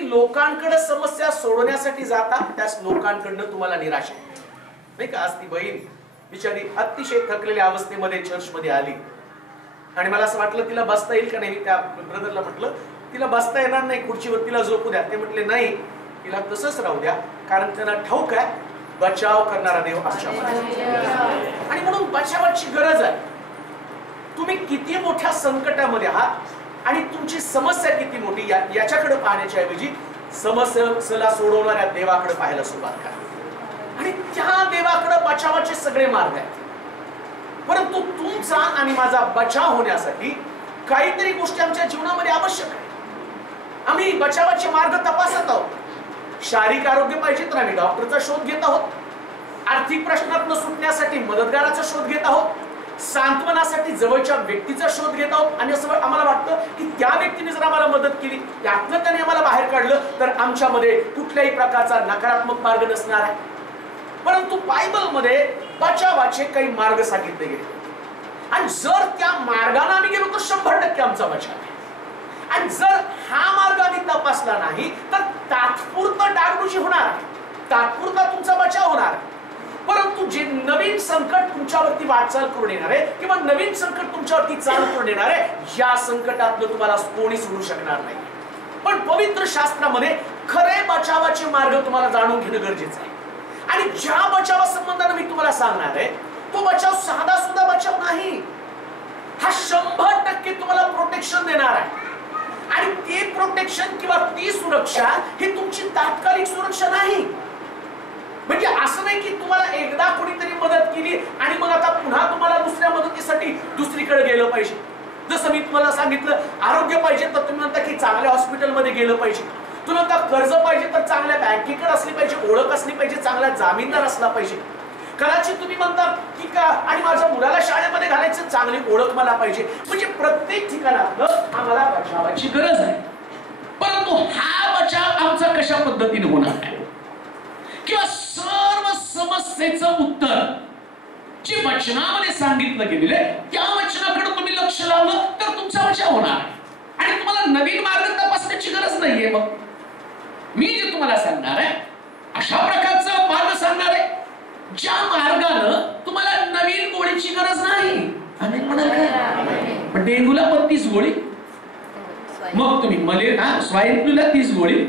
लोकांकडे समस्या सोडवण्यासाठी जाता त्याच लोकांकडनं तुम्हाला निराशा नाही का. आज ती बहीण बिचारी अतिशय थकलेल्या अवस्थेमध्ये चर्च मध्ये आली आणि मला असं वाटलं तिला बसता येईल का नाही. त्या ब्रदरला म्हटलं तिला बसता येणार नाही, खुर्चीवर तिला झोपू द्या. ते म्हटले नाही, तिला तसंच राहू द्या, कारण त्यांना ठाऊक आहे बचाव करणारा देव आमच्यामध्ये आणि म्हणून बचावाची गरज आहे. तुम्ही किती मोठ्या संकटामध्ये आहात आणि तुमची समस्या किती मोठी याच्याकडे पाहण्याच्या ऐवजी समस्येला सोडवणाऱ्या देवाकडे पाहायला सुरुवात करा आणि त्या देवाकडे बचावाचे सगळे मार्ग आहेत. परंतु तुमचा आणि माझा बचाव होण्यासाठी काहीतरी गोष्टी आमच्या जीवनामध्ये आवश्यक आहे. आम्ही बचावाचे मार्ग तपासत आहोत. शारीरिक आरोग्य पाहिजे तर आम्ही डॉक्टरचा शोध घेत आहोत. आर्थिक प्रश्नातून सुटण्यासाठी मदतगाराचा शोध घेत आहोत. सांत्वनासाठी जवळच्या व्यक्तीचा शोध घेत आहोत आणि असं आम्हाला वाटतं की त्या व्यक्तीने जर आम्हाला मदत केली, त्यातनं त्याने आम्हाला बाहेर काढलं तर आमच्यामध्ये कुठल्याही प्रकारचा नकारात्मक मार्ग नसणार आहे. परंतु बायबलमध्ये बचावाचे काही मार्ग सांगितले गेले आणि जर त्या मार्गाने आम्ही गेलो तर 100% आमचा बचाव आहे. आणि जर हा मार्ग आम्ही तपासला नाही तर तात्पुरतं डागडुजी होणार, तात्पुरता तुमचा बचाव होणार. परंतु जे नवीन संकट तुमच्यावरती वाटचाल करून येणार आहे किंवा नवीन संकट तुमच्यावरती चाल करून येणार आहे, या संकटातून तुम्हाला कोणी सोडू शकणार नाही. पण पवित्र शास्त्रामध्ये खरे बचावाचे मार्ग तुम्हाला जाणून घेणं गरजेचं आहे. आणि ज्या बचावा संबंधाने मी तुम्हाला सांगणार आहे तो बचाव साधा सुद्धा बचाव नाही. हा 100% तुम्हाला प्रोटेक्शन देणार आहे. आणि ते प्रोटेक्शन किंवा ती सुरक्षा ही तुमची तात्कालिक सुरक्षा नाही. म्हणजे असं नाही की तुम्हाला एकदा कोणीतरी मदत केली आणि मग आता पुन्हा तुम्हाला दुसऱ्या मदतीसाठी दुसरीकडे गेलं पाहिजे. जसं मी तुम्हाला सांगितलं, आरोग्य पाहिजे तर तुम्ही म्हणता की चांगल्या हॉस्पिटलमध्ये गेलं पाहिजे. तुम्ही म्हणता कर्ज पाहिजे तर चांगल्या बँकेकडे असली पाहिजे, ओळख असली पाहिजे, चांगला जामीनदार असला पाहिजे. कदाचित तुम्ही म्हणता की का आणि माझ्या मुलाला शाळेमध्ये घालायचं, चांगली ओळख मला पाहिजे. म्हणजे प्रत्येक ठिकाणात आम्हाला बचावाची गरज आहे. परंतु हा बचाव आमचा कशा पद्धतीने होणार आहे किंवा सर्व समस्येचं उत्तर जे वचनामध्ये सांगितलं गेलेलं आहे त्या वचनाकडे तुम्ही लक्ष लावलं तर तुमचा बचाव होणार आणि तुम्हाला नवीन मार्ग तपासण्याची गरज नाहीये. मग मी जे तुम्हाला सांगणार आहे अशा प्रकारचा मार्ग सांगणार आहे ज्या मार्गानं तुम्हाला नवीन गोळीची गरज नाही. आम्ही म्हणाल का पण डेंगूला 32 गोळी, मग तुम्ही स्वाईन फ्लूला 30 गोळी,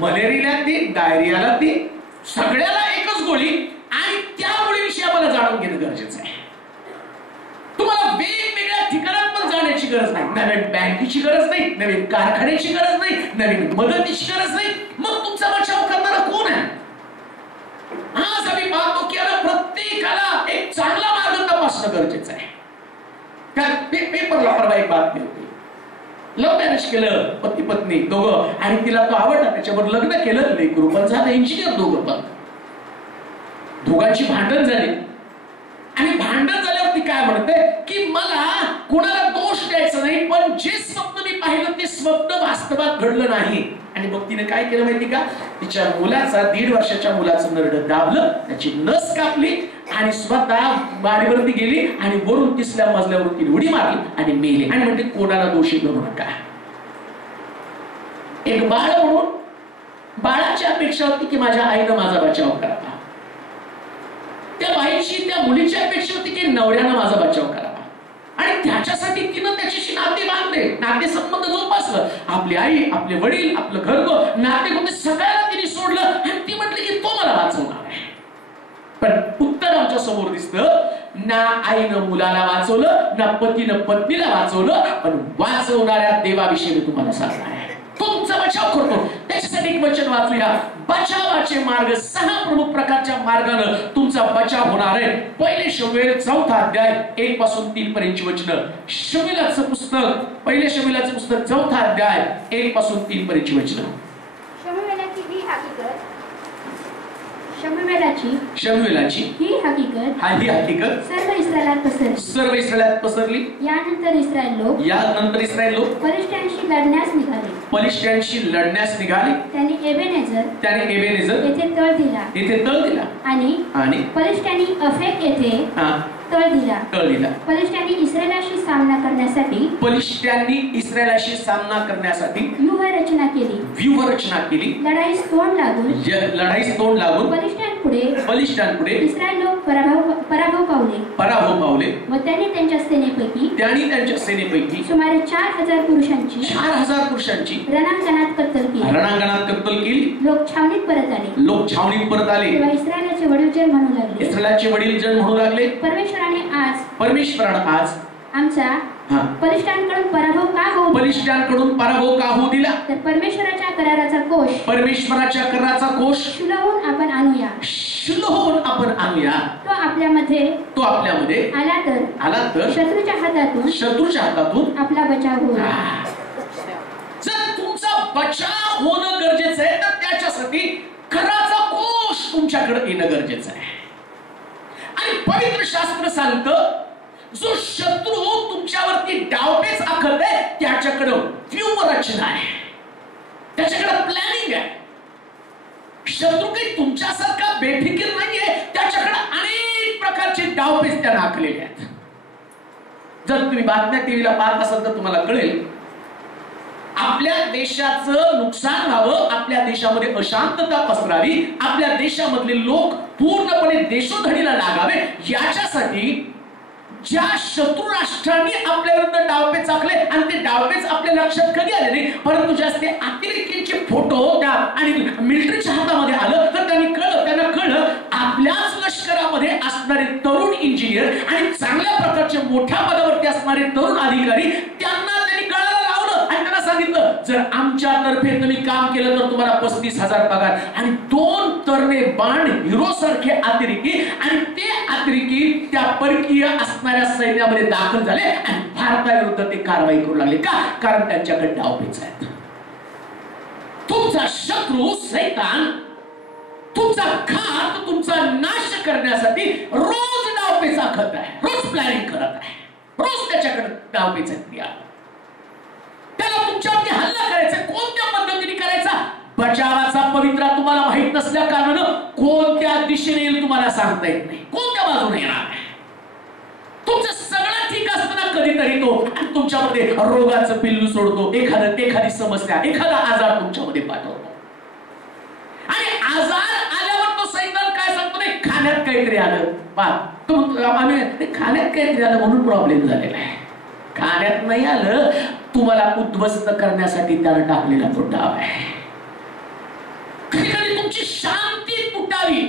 मलेरियाला 3, डायरियाला 3, सगळ्याला एकच गोळी आणि त्या गोळीविषयी आम्हाला जाणून घेणं गरजेचं आहे. तुम्हाला वेगवेगळ्या ठिकाणात पण जाण्याची गरज नाही, नवीन बँकेची गरज नाही, नवीन कारखान्याची गरज नाही, नवीन मदतीची गरज नाही. मग तुमचा बचाव करणारा कोण आहे? आज आम्ही पाहतो की प्रत्येकाला एक चांगला मार्ग तपासणं गरजेचं आहे. पेपरला परवा एक बातमी होती, लव्ह मॅरेज केलं पती पत्नी दोघं आणि तिला तो आवडला, त्याच्यावर लग्न केलं, लेकरू पण झालं, इंजिनियर दोघं पण. दोघांची भांडण झाली आणि भांडण झाल्यावर ती काय म्हणते की मला कोणाला दोष द्यायचा नाही, पण जे स्वप्न मी पाहिलं ते स्वप्न वास्तवात घडलं नाही. आणि मग तिने काय केलं माहिती का, तिच्या मुलाचा 1.5 वर्षाच्या मुलाचं नरड दाबलं, त्याची नस कापली आणि स्वतः बारीवरती गेली आणि वरून 3ऱ्या मजल्यावरून तिने उडी मारली आणि मेली. आणि म्हणते कोणाला दोषी करू नका. एक बाळ म्हणून बाळाची अपेक्षा होती की माझ्या आईनं माझा बचाव करावा. त्या बाईची त्या मुलीची अपेक्षा होती की नवऱ्यानं माझा बचाव करावा आणि त्याच्यासाठी तिनं त्याच्याशी नाते बांधले, नाते संबंध जोपासलं. आपली आई, आपले वडील, आपलं घर, नाते होते, सगळ्याला तिने सोडलं आणि ती म्हटली की तो मला वाचवणार आहे. पण उत्तर आमच्या समोर दिसतं, ना आईनं मुलाला वाचवलं, ना पतीनं पत्नीला वाचवलं, पण वाचवणाऱ्या देवाविषयी मी तुम्हाला सांगणार आहे. तो तुमचा बचाव करतो. त्याच्यासाठी एक वचन वाचूया. बचावाचे मार्ग, 6 प्रमुख प्रकारच्या मार्गाने तुमचा बचाव होणार आहे. पहिले शमूएल 4था अध्याय 1 पासून 3 पर्यंतची वचनं. शमूएलाचं पुस्तक, पहिले शमूएलाचं पुस्तक 4था अध्याय 1 पासून 3 पर्यंतची वचनं. शमूएलाची ही हकीकत शमूएलाची ही हकीकत सर्व इस्रायलात पसरली. यानंतर इस्रायल लोक पलिश्त्यांशी लढण्यास निघाले. त्याने एबेनेझर येथे तळ दिला आणि पलिश्त्यांनी अफेक येथे तळ दिला. पलिश्त्यांनी इस्रायलाशी सामना करण्यासाठी व्यूहरचना केली. लढाईस तोंड लागून पलिश्त्यांपुढे इस्रायल लोक पराभव पावले व त्यांनी त्यांच्या सेनेपैकी सुमारे 4000 पुरुषांची रणांगणात कत्तल केली. लोक छावणीत परत आले. तेव्हा इस्रायलाचे वडील जण म्हणू लागले, परमेश्वराने आज आमचा पलिश्त्यांकडून पराभव का होऊ दिला? तर परमेश्वराच्या कराराचा कोश शुलहून आपण आणूया. तो आपल्यामध्ये आला तर शत्रूच्या हातातून आपला बचाव होईल. जर तुमचा बचाव होणं गरजेचं आहे तर त्याच्यासाठी कराराचा कोश तुमच्याकडे येणं गरजेचं आहे. आणि पवित्र शास्त्र सांगतं, जो शत्रू तुमच्यावरती डावपेच आखत आहे त्याच्याकडे व्यूहरचना आहे, त्याच्याकडे प्लॅनिंग आहे. शत्रू काही तुमच्यासारखा बेफिकीर नाहीये, त्याच्याकडे अनेक प्रकारचे डावपेच त्याने आखलेले आहेत. जर तुम्ही बातम्या टीव्हीला पाहत असाल तर तुम्हाला कळेल, आपल्या देशाचं नुकसान व्हावं, आपल्या देशामध्ये अशांतता पसरावी, आपल्या देशामधले लोक पूर्णपणे देशोधडीला लागावे, याच्यासाठी ज्या शत्रू राष्ट्रांनी आपल्या विरुद्ध डावपेच आखले आणि ते डावपेच आपल्या लक्षात कधी आले नाही, परंतु ज्या ते अतिरेकीचे फोटो त्या आणि मिलिटरीच्या हातामध्ये आलं तर त्यांना कळलं आपल्याच लष्करामध्ये असणारे तरुण इंजिनियर आणि चांगल्या प्रकारचे मोठ्या पदावरती असणारे तरुण अधिकारी, त्यांना त्यांनी कळायला लावलं आणि त्यांना सांगितलं, जर आमच्या तर्फे तुम्ही काम केलं तर तुम्हाला 35,000 पगार. आणि 2 तरणे बाण हिरो सारखे अतिरेकी आणि ते अतिरेकी त्या परकीय असणाऱ्या सैन्यामध्ये दाखल झाले आणि भारताविरुद्ध ते कारवाई करू लागले. का? कारण त्यांच्याकडे डावपेच आहेत. तुमचा शत्रू सैतान तुमचा घात, तुमचा नाश करण्यासाठी रोज डावपेच आखत आहे, रोज प्लॅनिंग करत आहे, रोज त्याच्याकडे डावपेच आहेत. त्याला तुमच्यावरती हल्ला करायचा, कोणत्या पद्धतीने करायचा? बचावाचा पवित्रा तुम्हाला माहित नसल्या कारणानं कोणत्या दिशेने येईल तुम्हाला सांगता येत नाही, कोणत्या बाजूने येणार आहे. तुमचं सगळं ठीक असताना कधीतरी तो तुमच्यामध्ये रोगाचं पिल्लू सोडतो, एखादी समस्या, एखादा आजार तुमच्यामध्ये पाठवतो. आणि आजार आल्यावर तो सैतान काय सांगतो? नाही, खाण्यात काहीतरी आलं, खाण्यात काहीतरी आलं म्हणून प्रॉब्लेम झालेला आहे. खाण्यात नाही आलं, तुम्हाला उद्ध्वस्त करण्यासाठी त्याला टाकलेला तो डाव आहे. कधी तुमची शांती तुटावी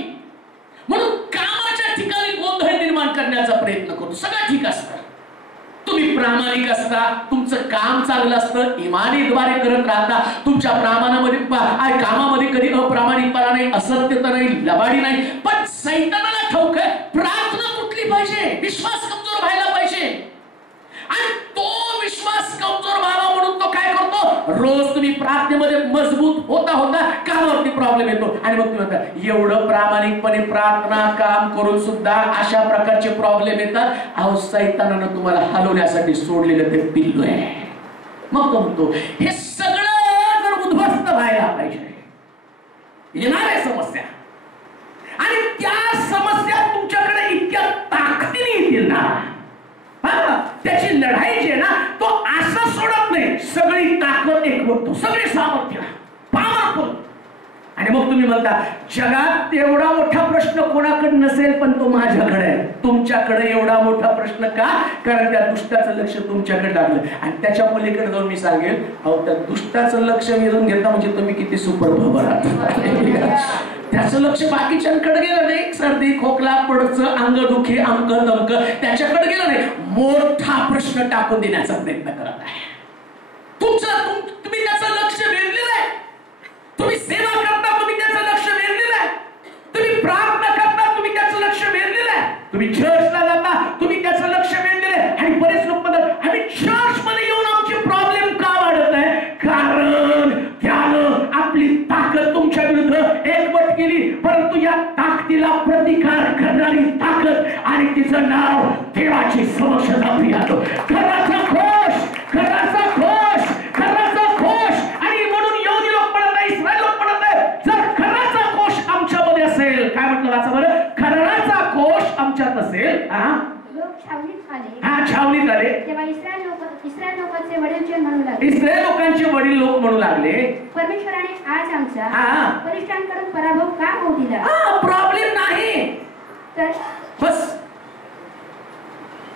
म्हणून कामाच्या ठिकाणी गोंधळ निर्माण करण्याचा प्रयत्न करतो. सगळं ठीक असतं, तुम्ही प्रामाणिक असता, तुमचं काम चांगलं असतं, इमानीद्वारे करत राहता, तुमच्या कामामध्ये कधी अप्रामाणिकपणा नाही, असत्यता नाही, लबाडी नाही. पण सैतानाला ठाऊक आहे प्रार्थना कुठली पाहिजे, विश्वास कमजोर व्हायला पाहिजे. आणि तो विश्वास कमजोर व्हावा म्हणून तो काय करतो? रोज तुम्ही प्रार्थनेमध्ये मजबूत होता कामावरती प्रॉब्लेम येतो आणि मग तुम्ही म्हणता एवढं प्रामाणिकपणे प्रार्थना काम करून सुद्धा अशा प्रकारचे प्रॉब्लेम येतात. अहो, सैतानानं तुम्हाला हलवण्यासाठी सोडलेलं ते पिल्लू आहे. मग तो म्हणतो हे सगळं जर उद्ध्वस्त व्हायला पाहिजे, येणार आहे समस्या, आणि त्या समस्या तुमच्याकडे इतक्या ताकदीने येतील ना, त्याची लढाई जी आहे ना, तो असं सोडत नाही, सगळी ताकद एकवटतो, सगळे सामर्थ्य पॉवरफुल. आणि मग तुम्ही म्हणता जगात एवढा मोठा प्रश्न कोणाकडे नसेल पण तो माझ्याकडे आहे. तुमच्याकडे एवढा मोठा प्रश्न का? कारण त्या दुष्टाचं लक्ष तुमच्याकडे लागलं. आणि त्याच्या पलीकडे जाऊन मी सांगेल, अहो त्या दुष्टाचं लक्ष वेधून घेता म्हणजे तुम्ही किती सुपर आहात. त्याचं लक्ष बाकीच्यांकडे गेलं नाही, सर्दी खोकला पडचं अंगदुखी अंग दमक त्याच्याकडे गेलं नाही, मोठा प्रश्न टाकून देण्याचा प्रयत्न करत आहे. तुम्ही त्याचं लक्ष वेधलेलं आहे, तुम्ही सेवा करता तुम्ही त्याचं लक्ष वेधलेलं आहे, तुम्ही प्रार्थना करता तुम्ही त्याचं लक्ष वेधलेलं आहे, तुम्ही चर्चला जाता तुम्ही त्याचं लक्ष वेधलेलं आहे. आणि बरेच लोक म्हणतात आम्ही चर्च मध्ये येऊन आमचे प्रॉब्लेम का वाढत आहे? कारण त्यानं आपली ताकद तुमच्या विरुद्ध एकवट केली, परंतु या ताकद तुझं नाव देवाची समक्षता प्रियानो. खराचा घोष, खराचा घोष, खराचा घोष. आणि म्हणून यहुदी लोक म्हणत नाही, इस्रायल लोक म्हणत नाही, जर खराचा घोष आमच्यामध्ये असेल, काय म्हटलं वाचा बरं, खराचा घोष आमच्यात असेल, छावणीत आले. हा छावणीत आले. तेव्हा इस्रायल लोकांचे वडील म्हणू लागले. इस्रायल लोकांचे वडील लोक म्हणू लागले, परमेश्वराने आज आमचा हा बलिष्ठांकडून पराभव का होऊ दिला. प्रॉब्लेम नाही. तर बस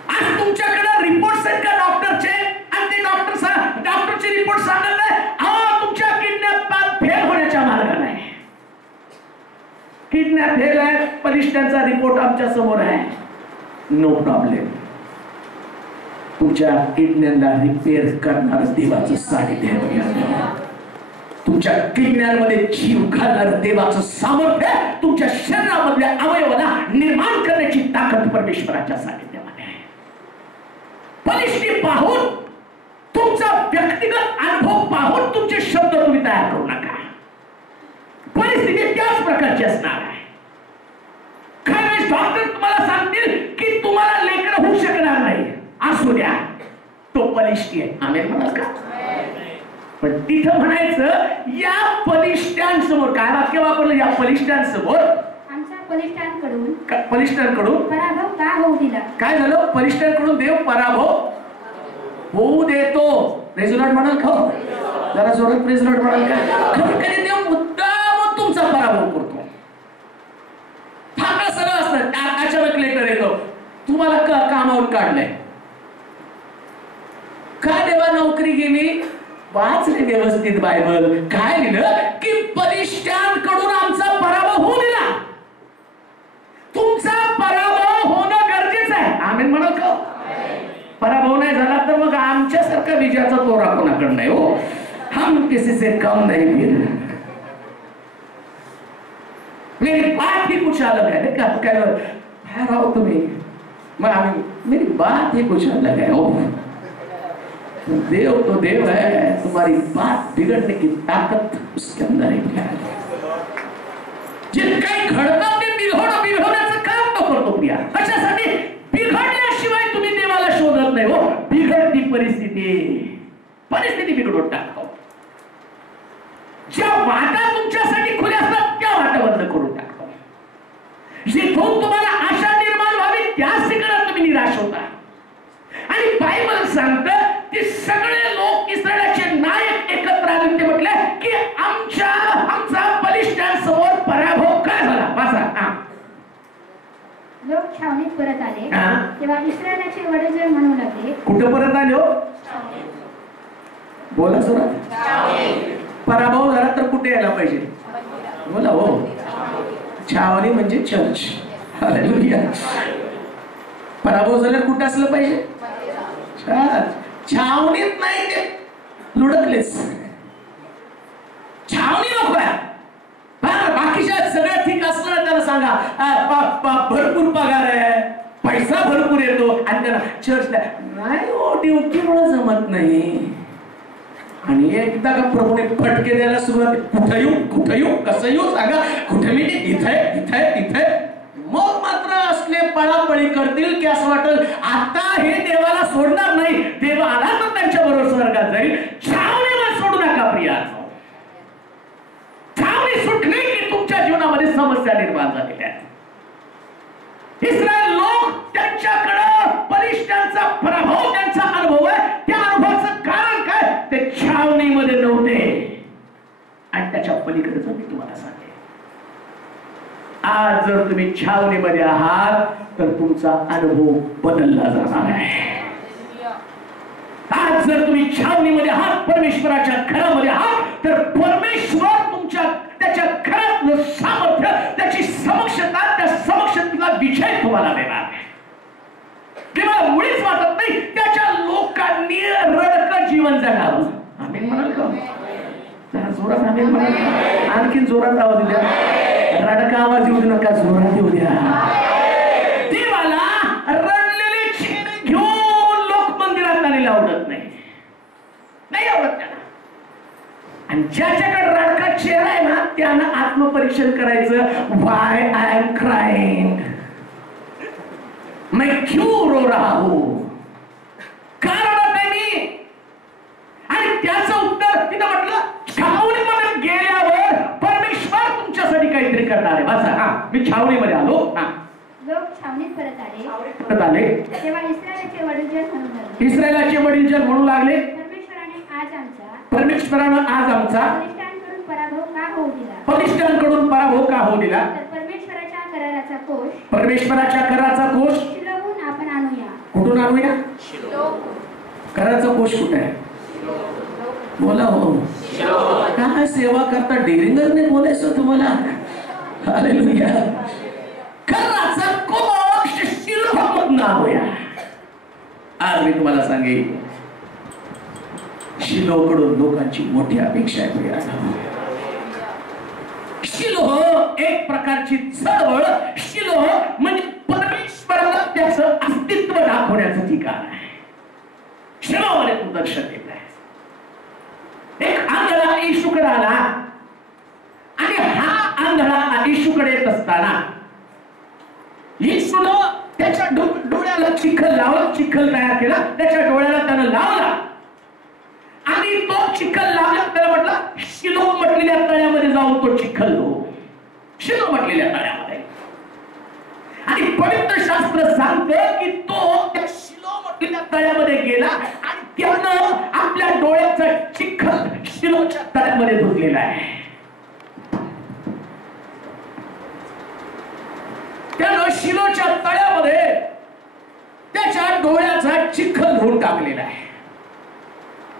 आज तुमच्याकडे रिपोर्ट आहेत का डॉक्टरचे, आणि ते डॉक्टरचे रिपोर्ट सांगत नाही तुमच्या किडनॅप फेल होण्याच्या मार्गाने आहे, किडनॅप फेल आहे, बलिष्ठांचा रिपोर्ट आमच्या समोर आहे. No problem. तुमच्या किडन्यांना रिपेअर करणार देवाचं सानिध्य, तुमच्या किडन्यांमध्ये जीव घालणार देवाचं सामर्थ्य, तुमच्या शरीरामधल्या अवयवाला निर्माण करण्याची ताकद परमेश्वराच्या सानिध्यामध्ये आहे. बलिष्ठी पाहून, तुमचा व्यक्तिगत अनुभव पाहून तुमचे शब्द तुम्ही तयार करू नका. परिस्थिती त्याच प्रकारची असणार आहे. काही वेळेस डॉक्टर तुम्हाला सांगतील की तुम्हाला लेकरं होऊ शकणार नाही, असू द्या, तो बलिष्ठी आहे. आम्ही म्हणाल का? पण तिथं म्हणायचं या बलिष्ठांसमोर, काय वाक्य वापरलं, या बलिष्ठांसमोर आमचा बलिष्ठांकडून पराभव का होऊ दिला. काय झालं? बलिष्ठांकडून देव पराभव होऊ देतो. प्रेज लॉर्ड म्हणाल का? जरा जोरात प्रेज लॉर्ड म्हणाल का? कधी देव मुद्दाम तुमचा पराभव करतो. फार सगळं असतं, अचानक लेटर येतो, तुम्हाला कामावून काढलंय. का देवा नोकरी गेली? वाचले व्यवस्थित बायबल. काय लिहिलं की बलिष्ठांकडून आमचा पराभव होऊ दिला. तुमचा पराभव होणं गरजेचं आहे. आम्ही म्हणत का? पराभव नाही झाला तर मग आमच्यासारखा विजयाचा तोरा कोणाकडे नाही हो. हम किसी से कम नहीं फिर. मेरी बात ही कुछ अलग है. क्या रहो तुम्ही, मेरी बात ही कुछ अलग है हो. देव तो देव है, तुम्हारी बात बिगड़ने की ताकत उसके अंदर है. जे काही घडतं ते बिघडवण्याचं काम तो करतो प्रिया. कशासाठी? बिघडल्याशिवाय तुम्ही देवाला शोधत नाही हो. बिघडती परिस्थिती बिघडवून टाकतो. ज्या वाटा तुमच्यासाठी खुल्या असतात त्या वाटा बंद करून टाकतो. जिथून तुम्हाला आशा निर्माण व्हावी त्याच ठिकाणी तुम्ही निराश होता. आणि बायबल सांगतं की सगळे लोक इस्रायलाचे नायक एकत्र आले. ते म्हटले की आमचा बलिष्ठांसमोर पराभव काय झाला. वाचा. लोक छावणीत परत आले. तेव्हा इस्रायलाचे वडील म्हणू लागले. कुठं परत आले हो? बोला सुरा. पराभव झाला तर कुठे यायला पाहिजे? बोला हो. छावणी म्हणजे चर्च. हालेलुया. पराभव झाल्यावर कुठं असलं पाहिजे? छावणीत नाही, ते लुडकलेच. छावणी नको आहे. बाकीच्या सगळं ठीक असलं त्याला सांगा भरपूर पगार आहे, पैसा भरपूर येतो, आणि त्याला चर्च नाही हो, ड्युटीमुळे जमत नाही. आणि एकदा का प्रभूने फटके द्यायला सुरुवात, कुठं येऊ कसं येऊ सांगा, कुठे मी इथे मग मात्र असले पळापळी करतील की असं वाटेल आता हे देवाला सोडणार नाही. देव आला तर त्यांच्या बरोबर स्वर्गात जाईल. छावणीला सोडू नका प्रिया. छावणी सुटली की तुमच्या जीवनामध्ये समस्या निर्माण झालेल्या आहेत. इस्रायल लोक त्यांच्याकडे बलिष्ठांचा पराभव त्यांचा अनुभव आहे. त्या अनुभवाचं कारण काय? ते छावणीमध्ये नव्हते. आणि त्याच्या पलीकडे मी तुम्हाला सांगेन, आज जर तुम्ही छावणीमध्ये आहात तर तुमचा अनुभव बदलला जाणार आहे. आज जर तुम्ही छावणीमध्ये आहात, परमेश्वराच्या घरामध्ये आहात, तर परमेश्वर त्याच्या घरातलं सामर्थ्य, त्याची समक्षता, त्या समक्षतेला विजय तुम्हाला देणार आहे. तेव्हा मुळीच वाटत नाही त्याच्या लोकांनी रडकं जीवन जगावं. आम्ही म्हणाल का? जरा जोरात आम्ही म्हणाल. आणखीन जोरात आवाज द्या. रडका आवाज येऊ नका, जोरात येऊ द्या. देवाला रडलेले चेहरे घेऊन लोक मंदिरात आलेले आवडत नाही आवडत त्याला. आणि ज्याच्याकडे रडका चेहरा आहे ना, त्यानं आत्मपरीक्षण करायचं. Why I am crying. मैं क्यों रो रहा हूं, का रडत आहे मी? आणि त्याचं उत्तर तिथं म्हटलं, छावणीमध्ये गेल्यावर परमेश्वर तुमच्यासाठी काहीतरी करणार आहे. बसा, हा मी छावणीमध्ये आलो. हा लोक छावणीत परत आले तेव्हा इस्रायलाचे वडीलजन म्हणू लागले. इस्रायलाचे वडीलजन म्हणू लागले, परमेश्वरानं आज आमचा बलिष्ठांकडून पराभव का होऊ दिला. बलिष्ठांकडून पराभव का होऊ दिला. तर परमेश्वराच्या कराराचा कोष, परमेश्वराच्या कराराचा कोष शिलोहून आपण आणूया. कुठून आणूया? कराराचा कोष कुठे आहे? बोला हो. काय सेवा करता, डेरिंगरने बोलायचं तुम्हाला? हालेलुया. कराराचा कोष शिलोहमधून आणूया. आज मी तुम्हाला सांगेन, शिलोहकडून लोकांची मोठी अपेक्षा आहे. शिलोह एक प्रकारची चळवळ. शिलोह म्हणजे परमेश्वराला त्याचं अस्तित्व दाखवण्याचं ठिकाण आहे. शिलोहमध्ये तू दर्शन देत आहे. एक आंधळा येशूकडे आला आणि हा आंधळा येशूकडे येत असताना येशूनं त्याच्या डोळ्याला चिखल लावला, चिखल तयार केला, त्याच्या डोळ्याला त्यानं लावला आणि तो चिखल लावला. त्याला म्हटलं, शिलो म्हटलेल्या तळ्यामध्ये जाऊन तो चिखल लो. शिलो म्हटलेल्या तळ्यामध्ये. आणि पवित्र शास्त्र सांगतं की तो त्या शिलो म्हटलेल्या तळ्यामध्ये गेला आणि त्यानं आपल्या डोळ्याचा चिखल शिलोच्या तळ्यामध्ये धुतलेला आहे. त्यानं शिलोच्या तळ्यामध्ये त्याच्या डोळ्याचा चिखल धुवून टाकलेला आहे.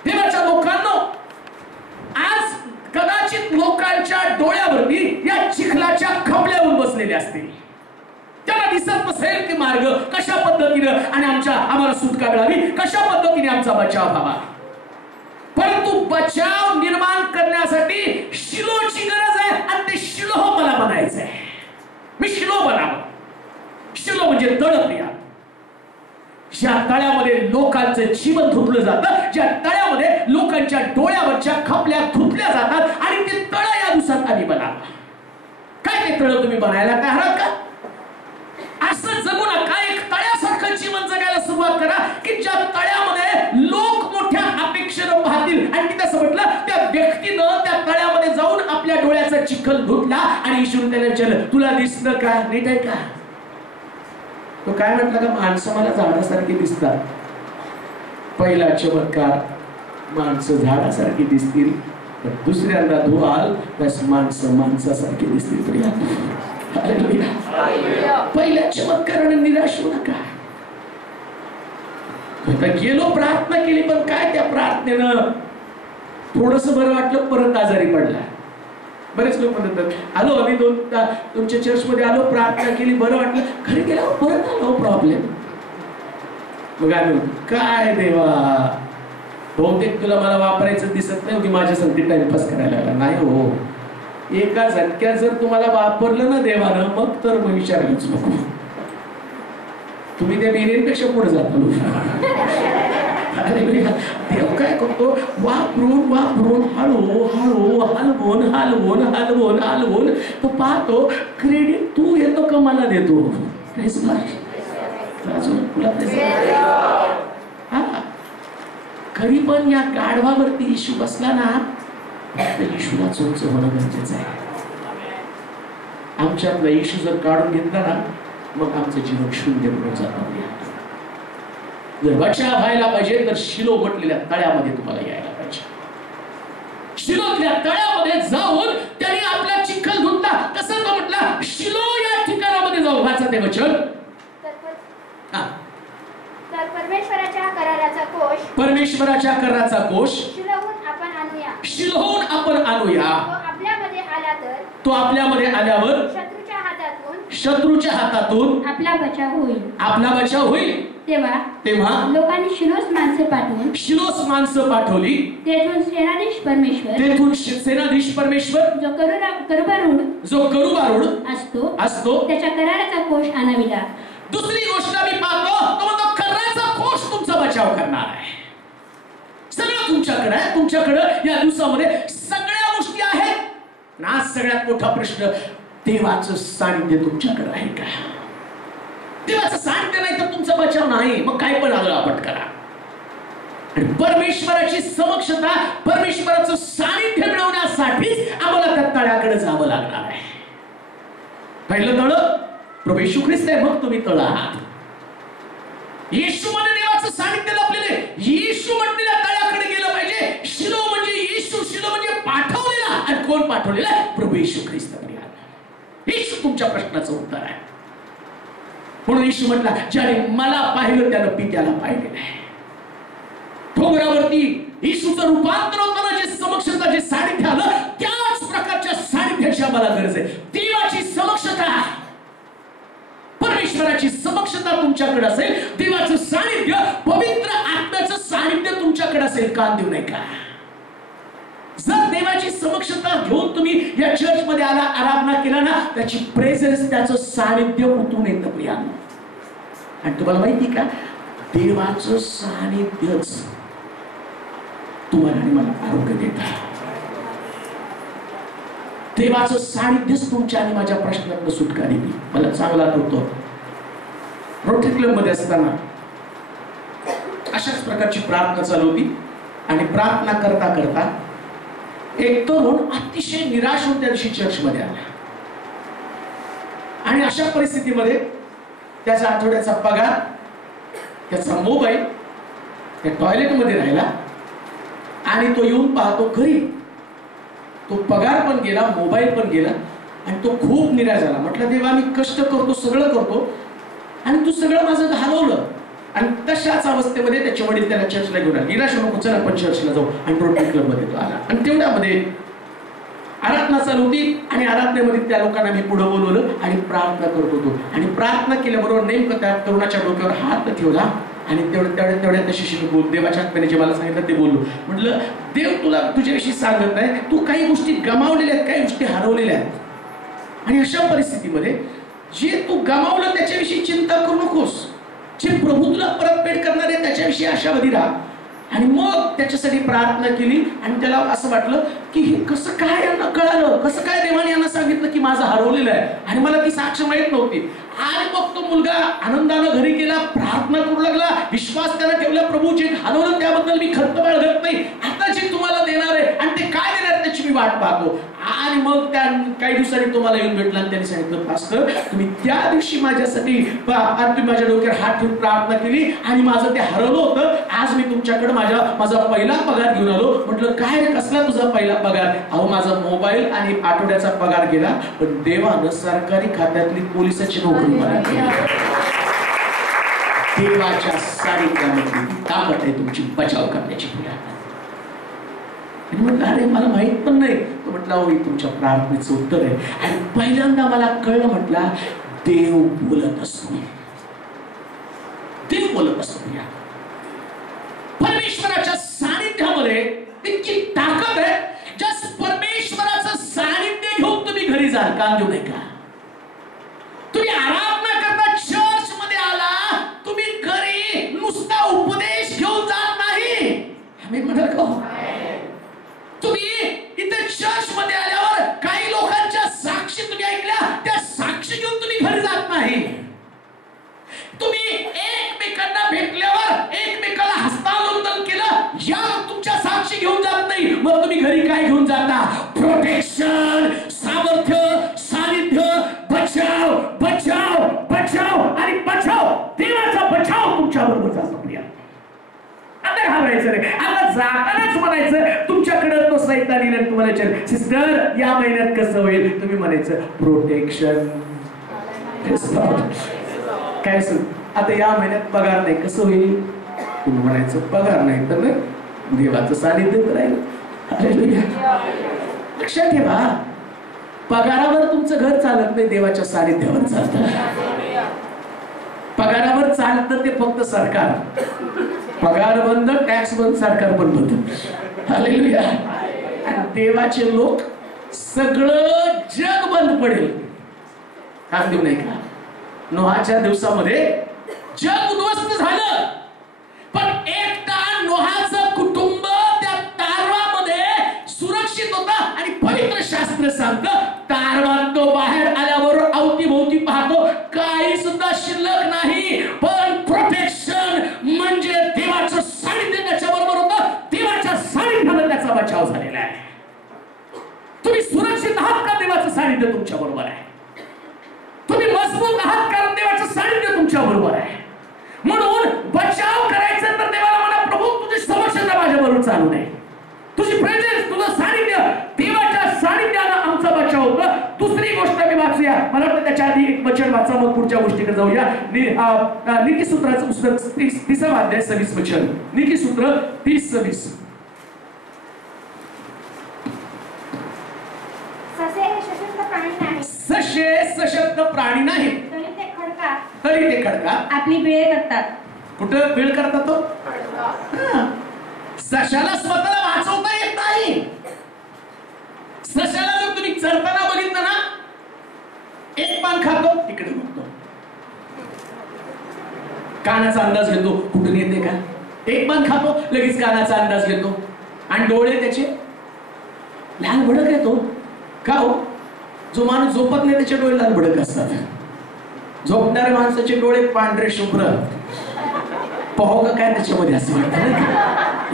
देवाच्या लोकांनो, आज कदाचित लोकांच्या डोळ्यावरती या चिखलाच्या खपल्यावर बसलेले असतील. त्यांना दिसत नसेल की मार्ग कशा पद्धतीने आणि आम्हाला सुटका मिळावी, कशा पद्धतीने आमचा बचाव व्हावा. परंतु बचाव निर्माण करण्यासाठी शिलोची गरज आहे आणि ते शिलो मला बनायचं आहे. मी शिलो बनावं. शिलो म्हणजे तळप्रिया, ज्या तळ्यामध्ये लोकांचं जीवन धुतलं जातं, ज्या तळ्यामध्ये लोकांच्या डोळ्यावरच्या खपल्या धुतल्या जातात. आणि ते तळ या दिवसात आम्ही बनावं. काय ते तळ तुम्ही बनायला काय हरकत का? असं जगू नका. एक तळ्यासारखं जीवन जगायला सुरुवात करा की ज्या तळ्यामध्ये लोक मोठ्या अपेक्षेनं पाहतील. आणि तिथं असं म्हटलं, त्या व्यक्तीनं त्या तळ्यामध्ये जाऊन आपल्या डोळ्याचा चिखल धुतला आणि येशूने त्याला विचारलं, तुला दिसलं का? नीट आहे का? तो काय म्हटलं का, माणसं मला झाडासारखी दिसतात. पहिला चमत्कार, माणसं झाडासारखी दिसतील. दुसऱ्यांदा धुवाल बस माणसं माणसासारखी दिसतील. पहिल्या चमत्काराने निराश होऊ नका. गेलो, प्रार्थना केली, पण काय त्या प्रार्थनेनं थोडस बरं वाटलं, परत आजारी पडला. बरेच लोक म्हणतात, आलो आम्ही तुमच्या चर्च मध्ये आलो, प्रार्थना केली, बरं वाटलं, घरी गेला परत आलो प्रॉब्लेम. मग आम्ही काय देवा, बहुतेक तुला मला वापरायचं दिसत नाही की माझ्या संगती टाइमपास करायला लागला. नाही हो, एका झटक्यात जर तुम्हाला वापरलं ना देवानं, मग तर मग विचारायलाच नको. तुम्ही त्या बिर्याणीपेक्षा पुढे जाता. देव काय करतो, वापरून वापरून हळू हळू हलवून हलवून हलवून हलवून तो पाहतो, क्रेडिट तू येतो का मला देतो. खरी पण या गाढवावरती येशू बसला ना, येशूला चोच होणं गरजेचं आहे. आमच्यातला येशू जर काढून घेतला ना, मग आमचं जीवन शून्य म्हणून जातं. जर बचाव व्हायला पाहिजे तर शिलो म्हटलेल्या तळ्यामध्ये तुम्हाला यायला पाहिजे. शिलोतल्या तळ्यामध्ये जाऊन त्यांनी आपला चिखल धुतला. कसं तो म्हटला, शिलो या ठिकाणामध्ये जाऊन. वाचा ते वचन. तर परमेश्वराच्या कराराचा कोष, परमेश्वराच्या कराराचा कोष शिलोहून आपण आणूया. शिलोहून आपण आणूया. तो आपल्यामध्ये आल्यावर शत्रूच्या हातातून आपला बचाव होईल. तेव्हा लोकांनी शिलोस माणसं पाठवली. तेथून सेनाधीश परमेश्वर जो करुबारूढ असतो त्याच्या कराराचा कोष आणाविला. दुसरी गोष्ट आम्ही पाहतो, तो म्हणतो कराराचा कोष तुमचा बचाव करणार आहे. सगळं तुमच्याकडे आहे. तुमच्याकडे या दिवसामध्ये सगळ्या गोष्टी आहेत. आज सगळ्यात मोठा प्रश्न, देवाचं सानिध्य तुमच्याकडे आहे का? देवाचं सानिध्य नाही तर तुमचा बचाव नाही. मग काय पण आलं आपण करा. आणि परमेश्वराची समक्षता, परमेश्वराचं सानिध्य मिळवण्यासाठीच आम्हाला त्या तळ्याकडे जावं लागणार आहे. पहिलं तळ प्रभू येशू ख्रिस्त आहे, मग तुम्ही तळ आहात. येशू मध्ये देवाचं सानिध्य लपलेलं आहे. येशू म्हटलेल्या तळ्याकडे गेलं पाहिजे. शिलो म्हणजे येशू, शिलो म्हणजे पाठवलेला. आणि कोण पाठवलेला? प्रभू येशू ख्रिस्त. येशू तुमच्या प्रश्नाचं उत्तर आहे. म्हणून येशू म्हटला, ज्याने मला पाहिलं त्यानं पित्याला पाहिलेलं आहे. डोंगरावरती येशूचं रूपांतर होताना जे समक्षता, जे सानिध्य आलं, त्याच प्रकारच्या सानिध्याची आम्हाला गरज आहे. देवाची समक्षता, परमेश्वराची समक्षता तुमच्याकडे असेल, देवाचं सानिध्य, पवित्र आत्म्याचं सानिध्य तुमच्याकडे असेल. कान देऊ नये का? जर देवाची समक्षता घेऊन तुम्ही या चर्च मध्ये आला, आराधना केला ना, त्याची प्रेझेन्स, त्याचं सानिध्य उतरून येतं प्रियांनो. आणि तुम्हाला माहिती का, देवाचं सानिध्यच तुम्हाला आणि मला आरोग्य देतं. देवाचं सानिध्यच तुमच्या आणि माझ्या प्रश्नातून सुटका देते. मला चांगला आठवतो, रोटरी क्लब मध्ये असताना अशाच प्रकारची प्रार्थना चालू होती. आणि प्रार्थना करता करता एक तरुण अतिशय निराश होऊन त्या दिवशी चर्च मध्ये आला. आणि अशा परिस्थितीमध्ये त्याचा आठवड्याचा पगार, त्याचा मोबाईल त्या टॉयलेट मध्ये राहिला. आणि तो येऊन पाहतो घरी, तो पगार पण गेला, मोबाईल पण गेला. आणि तो खूप निराश झाला. म्हटलं, देवा मी कष्ट करतो, सगळं करतो, आणि तू सगळं माझं घालवलं. आणि तशाच अवस्थेमध्ये त्याचे वडील त्याला चर्चला घेऊन आले. निराश नको, चल आपण चर्चला जाऊ. आणि रोटरी क्लब मध्ये तो आला. आणि तेवढ्यामध्ये आराधना चालू होती. आणि आराधनेमध्ये त्या लोकांना मी पुढे बोलवलं आणि प्रार्थना करत होतो. आणि प्रार्थना केल्याबरोबर नेमकं त्या तरुणाच्या डोक्यावर हात ठेवला. आणि तेवढ्या त्याशी बोल, देवाच्या आत्म्याने जे मला सांगितलं ते बोललो. म्हटलं, देव तुला तुझ्याविषयी सांगत नाही, तू काही गोष्टी गमावलेल्या आहेत, काही गोष्टी हरवलेल्या आहेत. आणि अशा परिस्थितीमध्ये जे तू गमावलं त्याच्याविषयी चिंता करू नकोस. जे प्रभू तुला परतफेड करणार आहे त्याच्याविषयी आशावादी राहा. आणि मग त्याच्यासाठी प्रार्थना केली. आणि त्याला असं वाटलं की हे कसं काय यांना कळालं, कसं काय देवाने यांना सांगितलं की माझं हरवलेलं आहे, आणि मला ती साक्ष माहित नव्हती. आणि मग तो मुलगा आनंदानं घरी गेला, प्रार्थना करू लागला, विश्वास त्याला ठेवला, प्रभू जे हरवलं त्याबद्दल मी खंत बाळगत नाही, आता जे तुम्हाला देणार आहे आणि ते काय देणार त्याची मी वाट पाहतो. आणि मग त्या काही दिवसांनी तो मला येऊन भेटला आणि त्यांनी सांगितलं, पास्टर तुम्ही त्या दिवशी माझ्यासाठी तुम्ही माझ्या डोक्यावर हात ठेवून प्रार्थना केली आणि माझं ते हरवलं होतं, आज मी तुमच्याकडे माझा पहिला पगार घेऊन आलो. म्हटलं, काय रे, कसला तुझा पहिला पगार? अहो माझा मोबाईल आणि आठवड्याचा पगार गेला, पण देवानं सरकारी खात्यातली पोलिसाची नोकरी मला दिली. देवाच्या सानिध्यामध्ये ताकद आहे तुमची बचाव करण्याची. म्हटलं, अरे मला माहित पण नाही. तो म्हटला, हो तुमच्या प्रार्थनेचं उत्तर आहे. आणि पहिल्यांदा मला कळलं, म्हटला, देव बोलत असतो, देव बोलत असतो. या परमेश्वराच्या सानिध्यामध्ये इतकी ताकद आहे, ज्या परमेश्वराचं सानिध्य घेऊन तुम्ही घरी जाल. कान देऊ नये का? तुम्ही आराधना करता, चर्च मध्ये आला, तुम्ही घरी नुसता उपदेश घेऊन जात नाही. आम्ही म्हणाल का? तुम्ही इथे चर्च मध्ये आल्यावर काही लोकांच्या साक्षी तुम्ही ऐकल्या, त्या साक्षी घेऊन तुम्ही घरी जात नाही. तुम्ही एकमेकांना भेटल्यावर एकमेकाला हस्तांदोलन केलं, या तुमच्या साक्षी घेऊन जात नाही. मग तुम्ही घरी काय घेऊन जाता? प्रोटेक्शन, सामर्थ्य, सानिध्य, बचाव, बचाव, बचाव आणि बचाव. देवाचा बचाव तुमच्या बरोबर असतो. आता घाबरायचं रे, आता जातानाच म्हणायचं तुमच्याकडे तो सैतान येईल. तुम्हाला विचार, सिस्टर या महिन्यात कसं होईल? तुम्ही म्हणायचं प्रोटेक्शन. काय असेल आता या महिन्यात पगार नाही, कसं होईल? तुम्ही म्हणायचं पगार नाही तर देवाचं सानिध्य राहील. लक्षात ठेवा, पगारावर तुमचं घर चालत नाही, देवाच्या सानिध्यावर चालतं. पगारावर चालतं ते फक्त सरकार. पगार बंद, टॅक्स बंद, सरकार पण बंद. हालेलुया. देवाचे लोक सगळं जग बंद पडेल. का देऊ नाही का? नोहाच्या दिवसामध्ये जग उद्ध्वस्त झालं, पण एकटा नोहाचं कुटुंब त्या तारवामध्ये सुरक्षित होता. आणि पवित्र शास्त्र सांगतं, तारवात तो बाहेर आल्यावर अवतीभोवती पाहतो, काही सुद्धा शिल्लक नाही. पण चालू नाही. तुझी प्रेझेन्स, तुझं सानिध्य, देवाच्या सानिध्यानं आमचा बचाव होतं. दुसरी गोष्ट मी वाचूया, मला वाटतं त्याच्या आधी एक वचन वाचा, मग पुढच्या गोष्टीकडे जाऊया. नीतिसूत्राचं पुस्तक 30 अध्याय 26 वचन. नीतिसूत्र 30:26. ससे सशक्त प्राणी नाहीत, तरी ते खडका आपली बिळे करतात. कुठं बिळ करतात तो? सशाला स्वतःला वाचवता येत नाही. सशाला जर तुम्ही चरताना बघितलं ना, एक पान खातो तिकडे बघतो, कानाचा अंदाज घेतो कुठून येते का. एक पान खातो लगेच कानाचा अंदाज घेतो, आणि डोळे त्याचे लाल भडक येतो. का हो? जो माणूस झोपत नाही त्याचे डोळे लाल भडक असतात. झोपणाऱ्या माणसाचे डोळे पांढरे शुभ्र, पाहू का काय त्याच्यामध्ये असं वाटतं.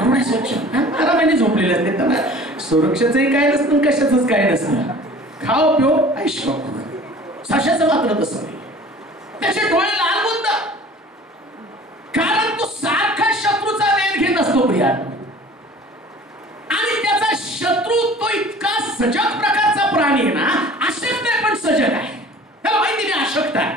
एवढे स्वच्छ आरामाने झोपलेले असते, त्यांना सुरक्षेचंही काय नसतं, कशाचंच काय नसतं. खाओ पिओ ऐशो. सशाचं मात्र तसं नाही, त्याचे डोळे लाल होतात, कारण तो सारखा शत्रूचा वेध घेत असतो प्रिया. आणि त्याचा शत्रू तो इतका सजग प्रकारचा प्राणी आहे ना, अशक्त आहे पण सजग आहे. त्याला माहिती नाही अशक्त आहे.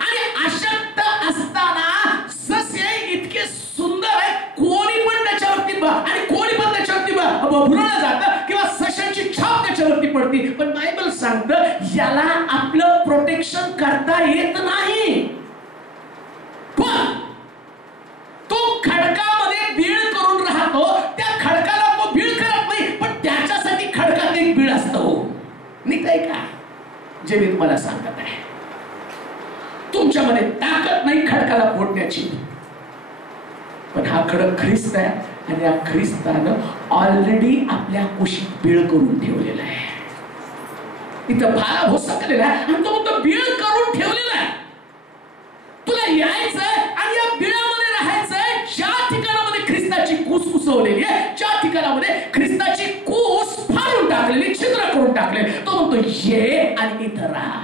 आणि अशक्त असताना ससे इतके सुंदर आहे, कोणी पण त्याच्यावरती आणि कोणी पण त्याच्यावरती भुरळलं जातं किंवा सशाची छाप त्याच्यावरती पडते. पण बायबल सांगतं याला आपलं प्रोटेक्शन करता येत नाही. पण तो खडकामध्ये बीळ करून राहतो, त्या खडकाला तो बीळ करत नाही, पण त्याच्यासाठी खडकात एक बीळ असतो. निघताय का जे मी तुम्हाला सांगत आहे? तुमच्यामध्ये ताकद नाही खडकाला फोडण्याची, पण हा खडक ख्रिस्त आहे, आणि या ख्रिस्तानं ऑलरेडी आपल्या कुशीत बीळ करून ठेवलेला आहे. इथं भाला भोसकलेला आहे, आणि तो म्हणतो बीळ करून ठेवलेला आहे. तुला यायचंय आणि या बिळामध्ये राहायचंय, ज्या ठिकाणामध्ये ख्रिस्ताची कूस कुसवलेली आहे, ज्या ठिकाणामध्ये ख्रिस्ताची कूस फाडून टाकलेली, छिद्र करून टाकले, तो म्हणतो ये आणि इथं राहा.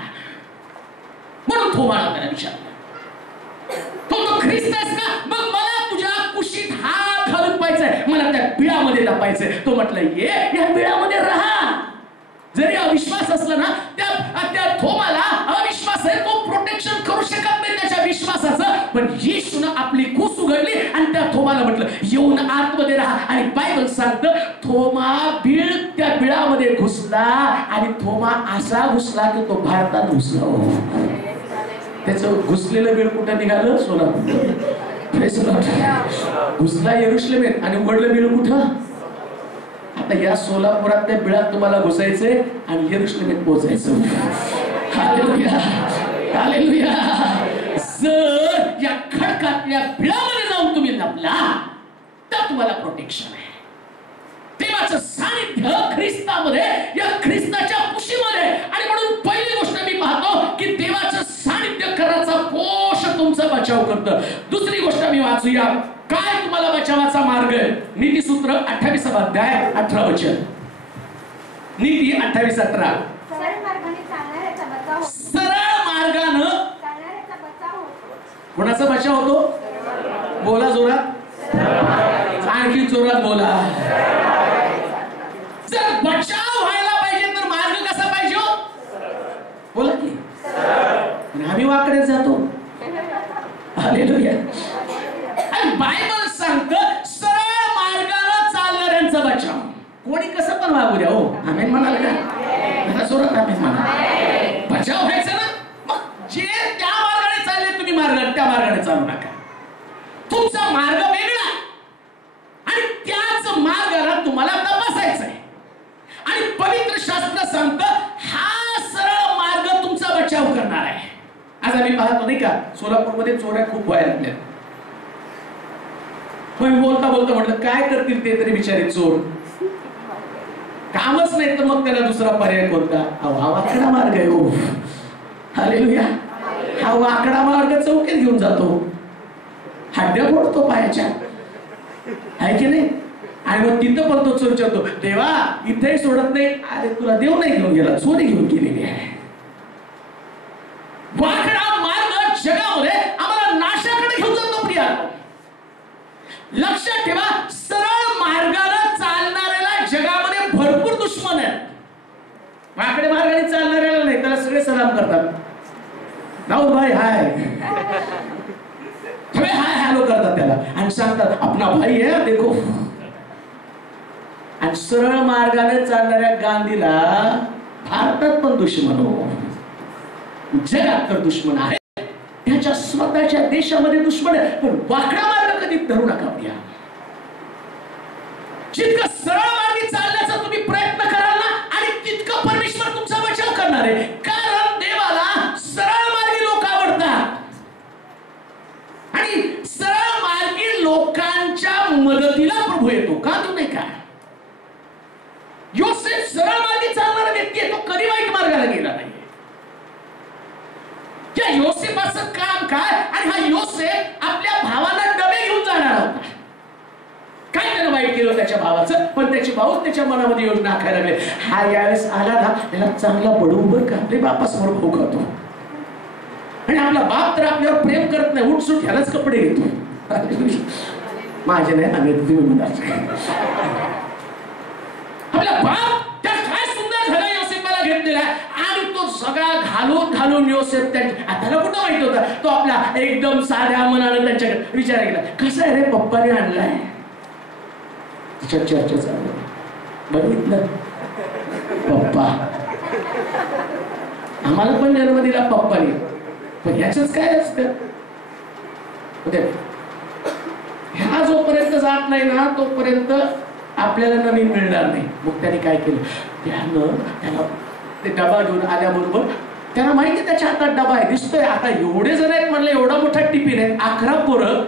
म्हणून थोमाला त्याला विचारलं, तो ख्रिस्त आहेस का? मग मला तुझ्या कुशीत हात घालून पाहिजे, मला त्या बिळामध्ये लपायचंय. तो म्हटलं ये या बिळामध्ये राहा. जरी अविश्वास असला ना, त्या थोमाला अविश्वास आहे, तो प्रोटेक्शन करू शकत नाही त्याच्या विश्वासाचं. पण येशूनं आपली कूस उघडली आणि त्या थोमाला म्हटलं येऊन आतमध्ये राहा. आणि बायबल सांगतं थोमा त्या बिळामध्ये घुसला, आणि थोमा असा घुसला की तो भारतात घुसला. त्याचं घुसलेलं बीळ कुठं निघालं? सोलापूर. घुसला यरुशलेमेत आणि उघडलं बीळ कुठं? आता या सोलापुरात त्या बिळात तुम्हाला घुसायचंय आणि यरुशलेमेत पोहोचायचं. Hallelujah, hallelujah. जर या खडकात या बिळामध्ये जाऊन तुम्ही लपला तर तुम्हाला प्रोटेक्शन आहे. देवाचं सानिध्य ख्रिस्तामध्ये, या ख्रिस्ताच्या कुशीमध्ये. आणि म्हणून पहिली गोष्ट मी पाहतो की देवाचं सानिध्य करायचा कोश तुमचा बचाव करतं. दुसरी गोष्ट मी वाचूया, काय तुम्हाला बचावाचा मार्ग आहे. नीतिसूत्र 28 अध्याय 18 वचन. नीती 28:18. सरळ मार्गानं कोणाचा बचाव होतो? बोला जोरात, आणखी जोरात बोला. जर बचाव व्हायला पाहिजे तर मार्ग कसा पाहिजे हो? बोला की. आम्ही वाकड्यात जातो. हालेलुया. आणि बायबल सांगतं सरळ मार्गाने चालणाऱ्यांचा बचाव. कोणी कसं पण वागू द्या हो, आमेन म्हणाल का? जोरात आमेन म्हणा. बचाव व्हायचा ना, मग जे त्या मार्गाने चालले तुम्ही त्या मार्गाने चालू नका. तुमचा मार्ग वेगळा आणि त्याच मार्गाला तुम्हाला तपासायचं आहे. आणि पवित्र शास्त्र सांगतं हा सरळ मार्ग तुमचा बचाव करणार आहे. आज आम्ही पाहतो नाही का, सोलापूरमध्ये चोऱ्या खूप व्हायला लागल्या. मग बोलता बोलता म्हटलं काय करतील ते तरी बिचारे चोर, कामच नाही तर मग त्याला दुसरा पर्याय कोणता? हा वाकडा मार्ग आहे हो. हालेलुया. हा वाकडा मार्ग चौकीत घेऊन जातो, हड्ड्या फोडतो पायाच्या, आहे की नाही? आणि मग तिथं पण तो चोर विचारतो देवा इथेही सोडत नाही. अरे तुला देव नाही घेऊन गेला, चोरी घेऊन गेलेली आहे. वाकडा मार्ग जगामध्ये आम्हाला नाशाकडे घेऊन जातो प्रिया. लक्षात ठेवा, सरळ वाकडे मार्गाने चालणाऱ्याला नाही, त्याला सगळे सलाम करतात. राहुल भाई हाय, सगळे हाय हॅलो करतात त्याला आणि सांगतात अपना भाई है देखो. आणि सरळ मार्गाने चालणाऱ्या गांधीला भारतात पण दुश्मन हो, जगात तर दुश्मन आहे, त्याच्या स्वतःच्या देशामध्ये दुश्मन आहे. पण वाकडा मार्ग कधी धरू नका भैया. जितकं सरळ मार्गी चालण्याचा तुम्ही प्रयत्न कराल ना, आणि तितकं परमेश्वर तुमचा बचाव करणार आहे. कारण देवाला सरळ मार्गी लोक आवडतात आणि सरळ मार्गी लोकांच्या मदतीला प्रभू येतो. का तू नाही का? योसेफ सरळ मार्गी चालणारा व्यक्ती आहे, तो कधी वाईट मार्गाला गेला नाही. त्या योसेफाचं काम काय? आणि हा योसेफ आपल्या भावाला डबे घेऊन जाणार होता. काय त्यानं वाईट केलं त्याच्या भावाचं? पण त्याचे भाऊ त्याच्या मनामध्ये योजना आखायला लागले. हा यावेळेस आला ना, त्याला चांगला बडवून का आपले बापासमोर भाऊ करतो. आणि आपला बाप तर आपल्यावर प्रेम करत नाही, उठसूट ह्यालाच कपडे घेतो. माझे नाही आम्ही तुम्ही म्हणाल. आपला बाप त्या काय सुंदर झाला योसेफाला घेतलेला, आणि तो सगळा घालून घालून योसेफ त्याला कुठं माहित होता, तो आपला एकदम साध्या मनानं त्यांच्याकडे विचार केला, कसा आहे रे पप्पाने आणलाय. तिच्या चर्चा चालू, बघितलं पप्पा, आम्हाला पण जन्म दिला पप्पाने, पण याच काय असतं. ह्या जोपर्यंत जात नाही ना, तोपर्यंत आपल्याला नवीन मिळणार नाही. मग त्याने काय केलं, त्याला ते डबा घेऊन आल्याबरोबर त्याला माहिती त्याच्या हातात डबा आहे, दिसतोय. आता एवढे जण आहेत म्हणलं, एवढा मोठा टिफिन आहे, 11 पोरं,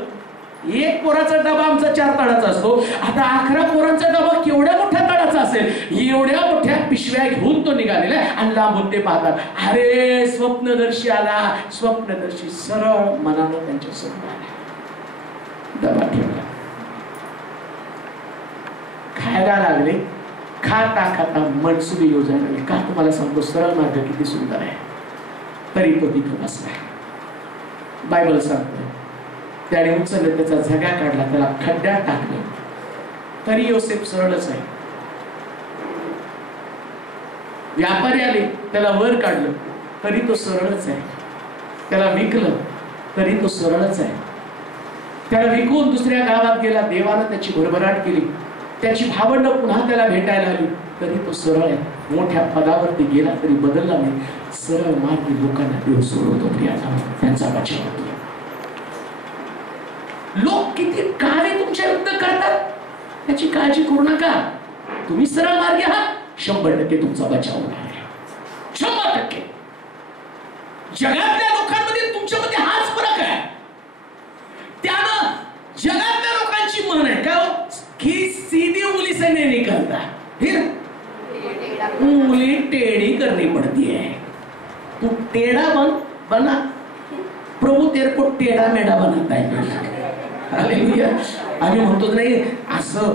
एक पोराचा डबा आमचा 4 ताडाचा असतो. आता 11 पोरांचा डबा केवढ्या मोठ्या ताडाचा असेल, एवढ्या मोठ्या पिशव्या घेऊन तो निघालेला आहे. आणि लांबून ते पाहतात, अरे स्वप्नदर्शी आला. स्वप्नदर्शी सरळ मनानं त्यांच्या समोर आला, डबा ठेवला, खायला लागले. खाता खाता मनसुबी योजायला लागले. का तुम्हाला सांगतो, सरळ मार्ग किती सुंदर आहे. तरी तो तिथं बसला. बायबल सांगतो त्याने उचललं, त्याचा झगा काढला, त्याला खड्ड्यात टाकलं, तरी योसेफ सरळच आहे. व्यापारी आले, त्याला वर काढलं, तरी तो सरळच आहे. त्याला विकलं, तरी तो सरळच आहे. त्याला विकून दुसऱ्या गावात गेला, देवानं त्याची भरभराट केली, त्याची भावंडं पुन्हा त्याला भेटायला आली, तरी तो सरळ आहे. मोठ्या पदावरती गेला तरी बदलला नाही. सरळ मार्गी लोकांना देव सोडवतो, प्रियाला त्यांचा बचाव होतो. लोक किती कार्य तुमच्या विरुद्ध करतात त्याची काळजी करू नका. तुम्ही सरळ मार्गी आहात, 100% तुमचा बचाव होणार आहे. 100%. जगातल्या लोकांमध्ये तुमच्यामध्ये हाच फरक आहे. त्यानं जगातल्या लोकांची मन आहे का की सीधी उंगली से नहीं निकलता, फिर उंगली टेढ़ी करनी पड़ती है. तू टेढ़ा बना, प्रभु तेरे को टेढ़ा मेढ़ा बनाता है. हालेलुया. आम्ही म्हणतो नाही असं,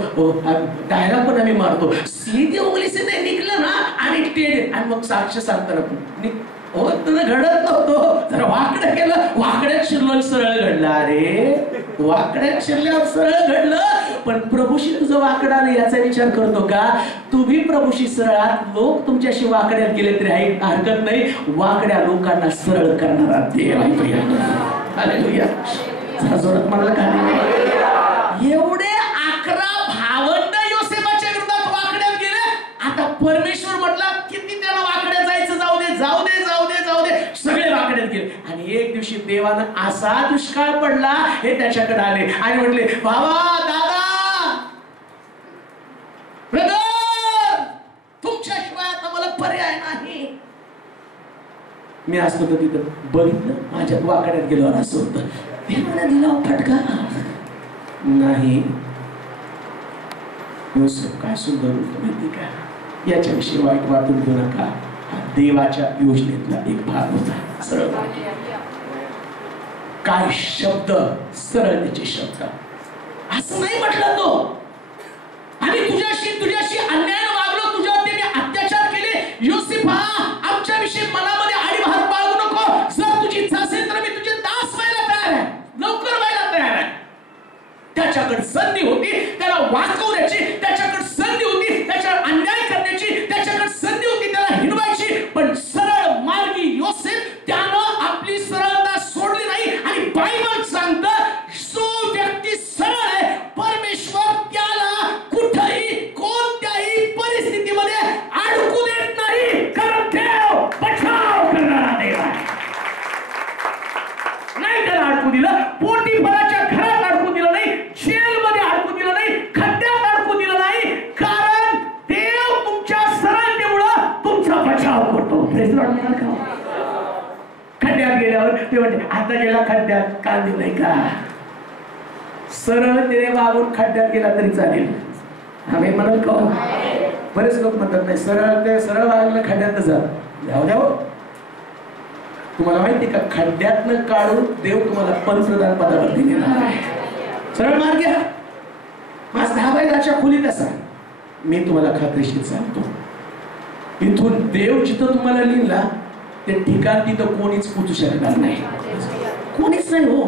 डायलॉग पण आम्ही मारतो, सीधी उंगली से नाही निकलं ना, आणि टेढ़े, आणि मग साक्ष सांगताना हो तुला घडत नव्हतो, जरा वाकडं केलं, वाकड्यात शिरलं सरळ घडलं. अरे वाकड्यात शिरल्यावर सरळ घडलं, पण प्रभूशी तुझं वाकडं आलं याचा विचार करतो का? तुम्ही प्रभूशी सरळात, लोक तुमच्याशी वाकड्यात गेले तरी हरकत नाही. वाकड्या लोकांना सरळ करणारा देव आहे. हालेलुया. जरा जोरात म्हणाला का? एवढे 11 भावंड योसेफाच्या विरोधात वाकड्यात गेले. आता परमेश्वर म्हटला किती त्याला वाकड्यात जायचं, जाऊ दे जाऊ दे जाऊ दे जाऊ दे, सगळे वाकड्यात गेले. आणि एक दिवशी देवानं असा दुष्काळ पडला, हे त्याच्याकडे आले आणि म्हटले, बाबा, दादा, ब्रदर, तुमच्याशिवाय आता मला पर्याय नाही. मी असतो तर तिथं बघितलं, माझ्या वाकड्यात गेल्यावर असं होतं. देवाने दिला फटका नाही. योसेफ काय सुंदर होतं माहिती का? याच्याविषयी वाईट वाटून घेऊ नका. हा देवाच्या योजनेतला एक भाग होता. सरळ काय शब्द, सरळतेचे शब्द. असं नाही म्हटलं तो, आम्ही तुझ्याशी अन्याय वागलो, तुझ्यावरती मी अत्याचार केले. योसेफा, आमच्याविषयी मनामध्ये आडीभार बाळगू नको. जर तुझी इच्छा असेल तर मी तुझे दास व्हायला तयार आहे, लवकर व्हायला तयार आहे. त्याच्याकडे संधी होती त्याला वाचवण्याची, त्याच्याकडे संधी होती त्याच्यावर अन्याय करण्याची, त्याच्याकडे संधी होती त्याला हिनवायची. म्हणते आता गेला खड्ड्यात, कांदे नाही का? सरळ तेरे वागून खड्ड्यात गेला तरी चालेल. आम्ही म्हणत का? बरेच लोक म्हणतात नाही सरळ वागलं खड्ड्यात जाऊ द्या. तुम्हाला माहिती का खड्ड्यातनं काढून देव तुम्हाला पंतप्रधान पदावरती देणार आहे. सरळ मार्ग घ्या. माझ 10 बाय 10च्या खोलीत असा. मी तुम्हाला खात्रीशीर सांगतो इथून देव जिथं तुम्हाला लिहिला ते ठिकाण तिथं कोणीच पोचू शकणार नाही. कोणीच नाही हो.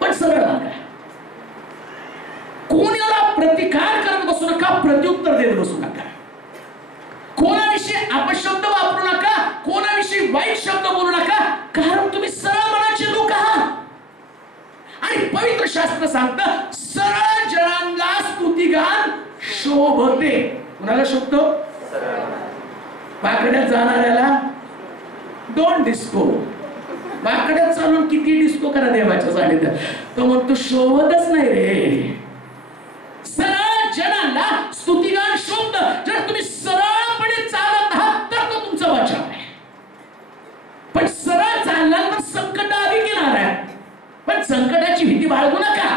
पण सरळ मार्ग. कोणाला प्रतिकार करत बसू नका, प्रत्युत्तर देत बसू नका. कोणाविषयी अपशब्द वापरू नका, कोणाविषयी वाईट शब्द बोलू नका, कारण तुम्ही सरळ मनाचे लोक आहात. आणि पवित्र शास्त्र सांगतं सरळ जनांना स्तुतिगान शोभते. कुणाला शोभतो? बाकड्यात जाणाऱ्याला 2 डिस्को. बाकड्यात चालून किती डिस्को करा देवाच्या साडीत, तो म्हणतो शोभतच नाही रे. सरळ जनांना स्तुतिगान शोभत. जर तुम्ही सरळपणे चालत आहात तर तो तुमचा बचाव आहे. पण सरळ चालणार तर संकट आधी येणार आहे. पण संकटाची भीती बाळगू नका,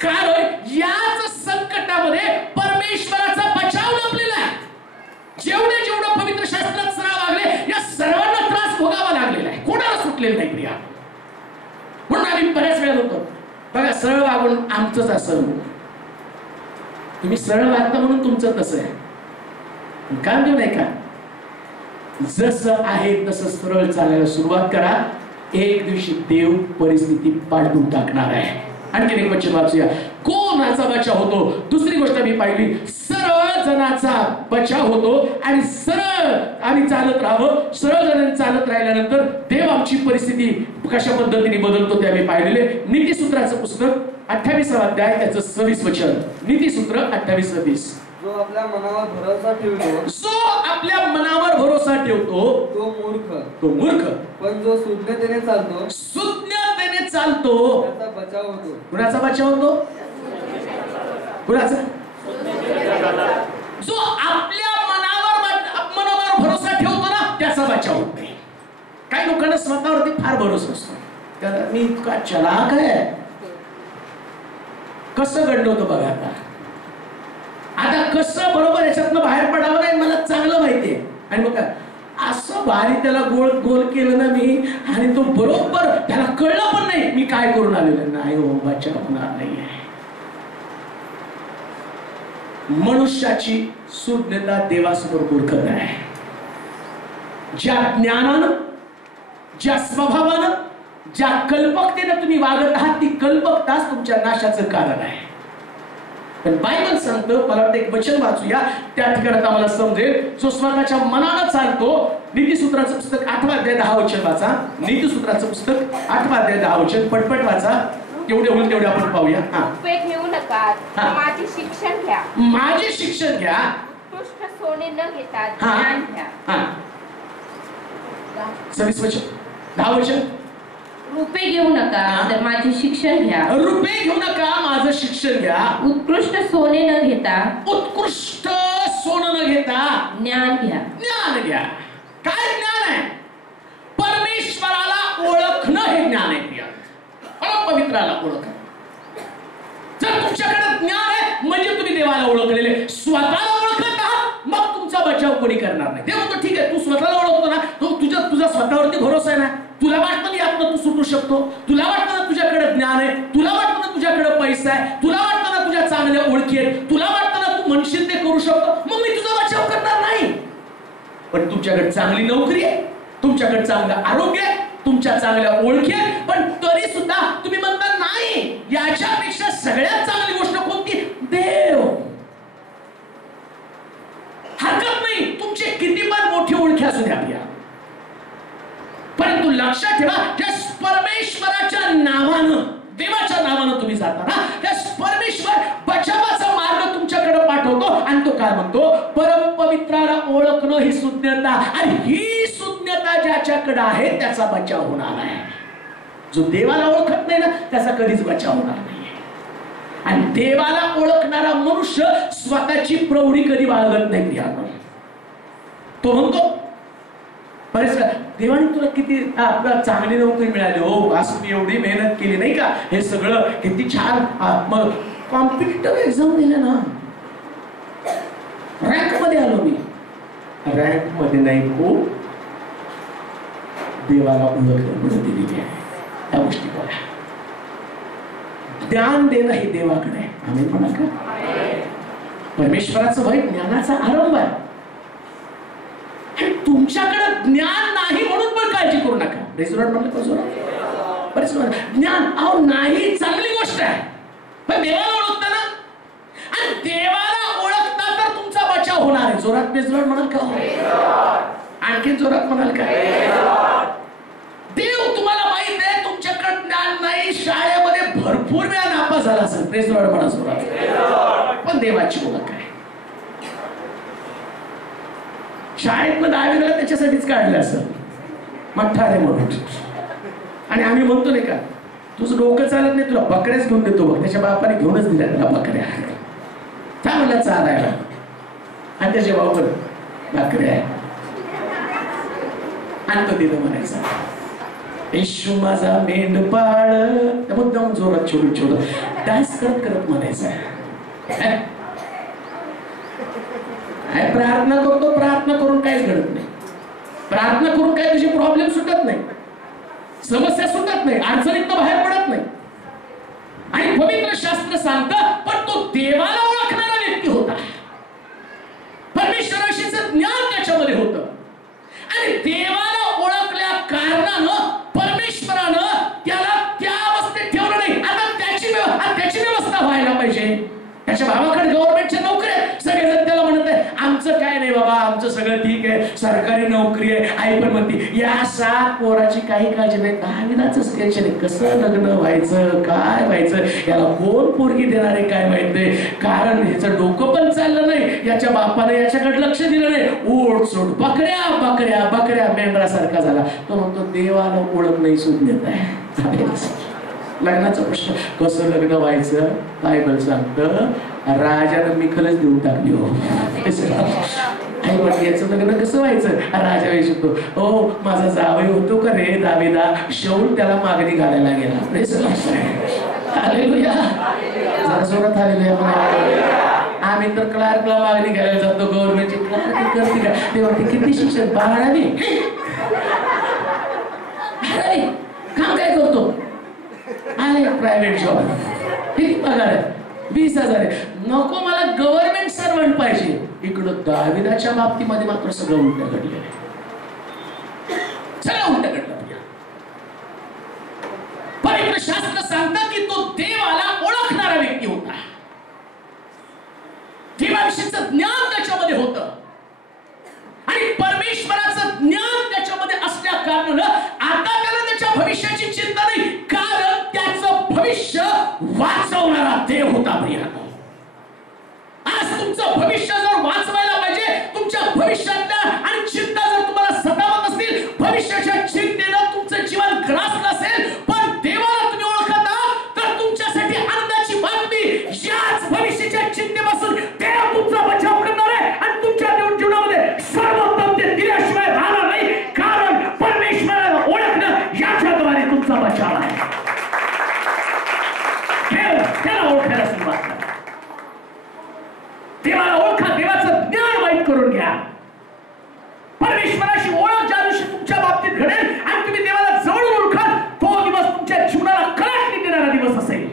कारण याच संकटामध्ये परमेश्वराचा बचाव लपलेला आहे. जेवढं पवित्र शास्त्रात सरळ वागले या सर्वांना त्रास भोगावा लागलेला आहे. कोणाला सुटलेलं नाही प्रिया. म्हणून आम्ही बऱ्याच वेळा होतो बघा सरळ वागून आमचंच असं. तुम्ही सरळ वागता म्हणून तुमचं तसं आहे. काम देऊ नाही का? जसं आहे तसं सरळ चालायला सुरुवात करा. एक दिवशी देव परिस्थिती पाडून टाकणार आहे. आणखी एक वचन वाचूया. कोणाचा बचाव होतो? दुसरी गोष्ट मी पाहिली, सरळ जनाचा बचाव होतो. आणि सरळ आम्ही चालत राहावं. सरळ जणांनी चालत राहिल्यानंतर देव आमची परिस्थिती कशा पद्धतीने बदलतो ते आम्ही पाहिलेले. नीतिसूत्राचं पुस्तक 28वा अध्याय त्याचं 26 वचन. नीतिसूत्र 28:20. जो आपल्या मनावर भरोसा ठेवतो तो मूर्ख. पण जो सुज्ञतेने चालतो त्याचा बचाव होतो. कुणाचा बचाव होतो? कुणाचा? जो आपल्या मनावर भरोसा ठेवतो ना त्याचा बचाव होत नाही. काही लोकांना स्वतःवरती फार भरोसा असतो. मी इतका चलाक आहे. कसं घडलं होतं बघा. आता कसं बरोबर याच्यातनं बाहेर पडावं नाही मला चांगलं माहितीये. आणि मग असं भारी त्याला गोल केलं ना मी, आणि तो बरोबर त्याला कळलं पण नाही मी काय करून आलेलं नाही. हो बचाव होणार नाहीये. मनुष्याची सुज्ञता देवासमोर मूर्खता आहे. ज्या ज्ञानानं, ज्या स्वभावानं, ज्या कल्पकतेनं तुम्ही वागत आहात ती कल्पकताच तुमच्या नाशाचं कारण आहे. पण बायबल सांगतं, मला वाटतं एक वचन वाचूया त्या ठिकाणी आम्हाला समजेल. जो स्वतःच्या मनानं चालतो. नीतिसूत्राचं पुस्तक 8वा अध्याय 10 वचन वाचा. नीतिसूत्राचं पुस्तक 8वा अध्याय 10 वचन पटपट वाचा. तेवढे होईल तेवढे आपण पाहूया. उपयोग घेऊ नका. माझे शिक्षण घ्या. माझे शिक्षण घ्या. उत्कृष्ट सोने न घेता ज्ञान घ्या. 26 वचन 10 वचन. रुपये घेऊ नका तर माझे शिक्षण घ्या. रुपये घेऊ नका माझं शिक्षण घ्या. उत्कृष्ट सोने न घेता सोनं न घेता ज्ञान घ्या. ज्ञान घ्या. काय ज्ञान आहे? परमेश्वराला ओळखणं हे ज्ञान आहे. पवित्राला ओळखणं. जर तुमच्याकडे ज्ञान आहे म्हणजे तुम्ही देवाला ओळखलेले. स्वतःला ओळखत आहात मग तुमचा बचाव कोणी करणार नाही. ते म्हणतो ठीक आहे तू स्वतःला ओळखतो ना, तुझा स्वतःवरती भरोसा आहे ना, तुला वाटतं यातनं तू सुटू शकतो, तुला वाटतं ना तुझ्याकडे ज्ञान आहे, तुला वाटतं ना तुझ्याकडे पैसा आहे, तुला वाटतं ना तुझ्या चांगल्या ओळखी आहेत, तुला वाटतं ना तू म्हणशील ते करू शकतो, मग मी तुझा बचाव करणार नाही. पण तुमच्याकडे चांगली नोकरी आहे, तुमच्याकडे चांगलं आरोग्य आहे, तुमच्या चांगल्या ओळखी आहेत, पण तरी सुद्धा तुम्ही म्हणता नाही याच्यापेक्षा सगळ्यात चांगली गोष्ट कोणती? देव. हरकत नाही तुमची किती पण मोठी ओळखी असू द्या, परंतु लक्षात ठेवा ज्या परमेश्वराच्या नावानं, देवाच्या नावानं तुम्ही जाता ना, त्या परमेश्वर बचावाचा मार्ग तुमच्याकडे पाठवतो. आणि तो काय म्हणतो? परम पवित्राला ओळखणं ही सुज्ञता, आणि ही सुज्ञता ज्याच्याकडे आहे त्याचा बचाव होणार आहे. जो देवाला ओळखत नाही ना त्याचा कधीच बचाव होणार नाही. आणि देवाला ओळखणारा मनुष्य स्वतःची प्रौढी कधी बाळगत नाही. तो म्हणतो बरेच देवाने तुला किती चांगली नोकरी मिळाली हो, आज तुम्ही एवढी मेहनत केली नाही का, हे सगळं किती छान. मग कॉम्पिटिटिव्ह एक्झाम दिल्या ना, रँक मध्ये आलो मी. रँक मध्ये नाही हो, देवाला ओळखण्यामध्ये दिलेली आहे. त्या गोष्टी बघा, ज्ञान देणं हे देवाकडे आहे. आम्ही म्हणा का, परमेश्वराचं भय ज्ञानाचा आरंभ आहे. तुमच्याकडे ज्ञान नाही म्हणून पण काळजी करू नका. ज्ञान अहो नाही, चांगली गोष्ट आहे, पण देवाला ओळखता ना, आणि देवाला ओळखता तर तुमचा बचाव होणार आहे. जोरात बेजोरात म्हणाल का, आणखी जोरात म्हणाल का. देव तुम्हाला माहित आहे तुमच्याकडे ज्ञान नाही, शाळेमध्ये भरपूर वेळा नापास झाला असेल, बेजोरात म्हणा जोरात, पण देवाची ओळख आहे. शाळेत मग 10वी ला त्याच्यासाठीच काढलं असं मठ्ठारे म्हणून. आणि आम्ही म्हणतो नाही का, तुझं डोकं चालत नाही, तुला बकऱ्याच घेऊन देतो बघ. त्याच्या बापाने घेऊनच दिल्या त्याला बकऱ्या, चांगला चारायला, आणि त्याच्या बापाने बकऱ्या आणि तो दिलं म्हणायचा, येशू माझा मेंढपाळ. मुद्दाम जोरात छोट छोट डान्स करत करत म्हणायचा. प्रार्थना करतो, प्रार्थना करून काहीच घडत नाही. प्रार्थना करून काही तुझे प्रॉब्लेम सुटत नाही, समस्या सुटत नाही, अडचणीत बाहेर पडत नाही. आणि पवित्र शास्त्र सांगतं, पण तो देवाला ओळखणारा व्यक्ती होता, परमेश्वराशीचं ज्ञान त्याच्यामध्ये होतं. आणि देवाला ओळखल्या कारणानं परमेश्वरानं त्याला त्या अवस्थेत ठेवलं नाही. आता त्याची व्यवस्था व्हायला पाहिजे. त्याच्या भावाकडे गव्हर्नमेंटच्या नोकरी आहे, सगळेजण त्याला म्हणत आहे आमचं काय नाही बाबा, आमचं सगळं ठीक आहे, सरकारी नोकरी आहे. आई पण म्हणते या 7 पोराची काही काळजी नाही, 10वीलाच टेन्शन आहे, कसं लग्न व्हायचं, काय व्हायचं, याला कोण पोरगी देणार आहे काय माहित नाही, कारण ह्याचं डोकं पण चाललं नाही, याच्या बापाने याच्याकडे लक्ष दिलं नाही. ओढ सोड, बकऱ्या बकऱ्या बकऱ्या मेंढरासारखा झाला. तो म्हणतो देवाला ओळख नाही सुद्धा देत आहे. लग्नाचा प्रश्न, कसं लग्न व्हायचं, बायबल सांगतं राजानं मिखलच देऊन टाकली हो. आई म्हणते याचं लग्न कसं व्हायचं, राजा विचारतो हो माझा जावई होतो का रे दाविदा, शेवट त्याला मागणी घालायला गेला. हालेलुया, जरा जोरात हालेलुया म्हणा. आम्ही तर क्लार्कला मागणी घ्यायला जातो, गव्हर्नमेंटची क्लार्क करते का, ते म्हणते किती शिक्षण, 12वी. काम काय करतो, प्रायव्हेट जॉब, किती पगार आहे, 20,000 आहे. नको, मला गव्हर्नमेंट सर्वंट पाहिजे. इकडं दाविदाच्या बाबतीमध्ये मात्र सगळं उलट घडलेलं आहे, सगळं उलट घडलं. पवित्र शास्त्र सांगतं की तो देवाला ओळखणारा व्यक्ती होता, देवाविषयीचं ज्ञान त्याच्यामध्ये होतं, आणि परमेश्वराचं ज्ञान त्याच्यामध्ये असल्या कारणानं आता त्याला त्याच्या भविष्याची चिंता नाही, कारण त्याचं भविष्य वाचवणारा देव होता. प्रियानो, आज तुमचं भविष्य जर वाचवायला पाहिजे, तुमच्या भविष्यातल्या आणि चिंता जर तुम्हाला सतावत असतील, भविष्याच्या चिंतेनं तुमचं जीवन ग्रासलं असेल, पण देवाला तुम्ही ओळखत आहात तर तुमच्यासाठी आनंदाची बातमी, याच भविष्याच्या चिंतेपासून देव तुमचा बचाव करणार आहे, आणि तुमच्या जीवनामध्ये सर्वोत्तम ते दिल्याशिवाय राहणार नाही, कारण परमेश्वराला ओळखणं याच्याद्वारे तुमचा बचाव आहे. त्याला ओळखायला सुरुवात करा, देवाला ओळखा, देवाचं ज्ञान माहीत करून घ्या. परमेश्वराशी ओळख ज्या दिवशी तुमच्या बाबतीत घडेल आणि तुम्ही देवाला जवळून ओळखाल, तो दिवस तुमच्या जीवनाला कलाटणी देणारा दिवस असेल.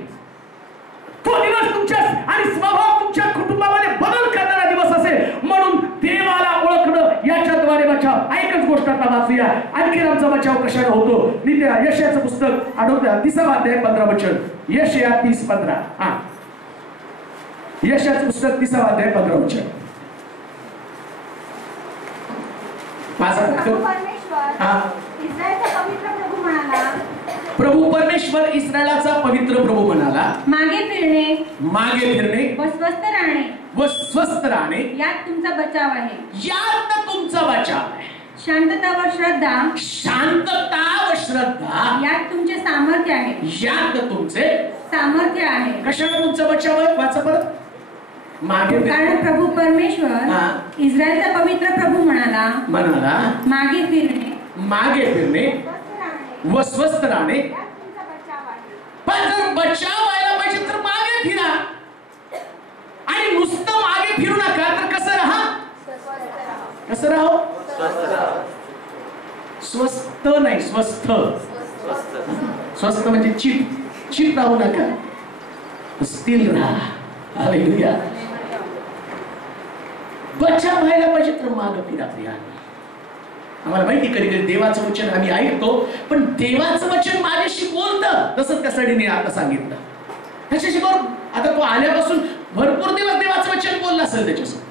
तो दिवस तुमच्या आणि स्वभाव तुमच्या कुटुंबामध्ये बदल करणारा दिवस असेल. म्हणून देवाला ओळखणं याच्याद्वारे बचाव. एकच गोष्ट आता वाचूया, आणखी आमचा बचाव कशाने होतो. यशाचं पुस्तक आठवतं, 30वा अध्याय 15 वचन, यशया 30:15. यशाचं पुस्तक 30वा अध्याय 15 वचन. प्रभू परमेश्वर इस्रायलाचा पवित्र प्रभू म्हणाला, मागे फिरणे व स्वस्थ राहणे यात तुमचा बचाव आहे. यात तुमचा बचाव आहे. शांतता व श्रद्धा यात तुमचे सामर्थ्य आहे. यात तुमचे सामर्थ्य आहे. कशाने तुमचा बचाव आहे, वाचा परत. मागे, कारण प्रभू परमेश्वर इस्रायलचा पवित्र प्रभू म्हणाला, मागे फिरणे मागे फिरणे व स्वस्थ राहणे. पण जर बचाव व्हायला पाहिजे तर मागे फिरा, आणि नुसतं मागे फिरू नका. तर कसं राहा? कसं राहो? स्वस्थ नाही, स्वस्थ. स्वस्थ म्हणजे चित राहू नका, स्थिर राहा. हालेलुया. बचाव व्हायला पाहिजे तर मागे फिरा. प्रिया, आम्हाला माहिती कधी कधी देवाचं वचन आम्ही ऐकतो, पण देवाचं वचन माझ्याशी बोलतं. तसंच त्या साडीने आता सांगितलं. त्याच्याशी आता तो आल्यापासून भरपूर दिवस देवाचं वचन बोललं असेल त्याच्यासोबत.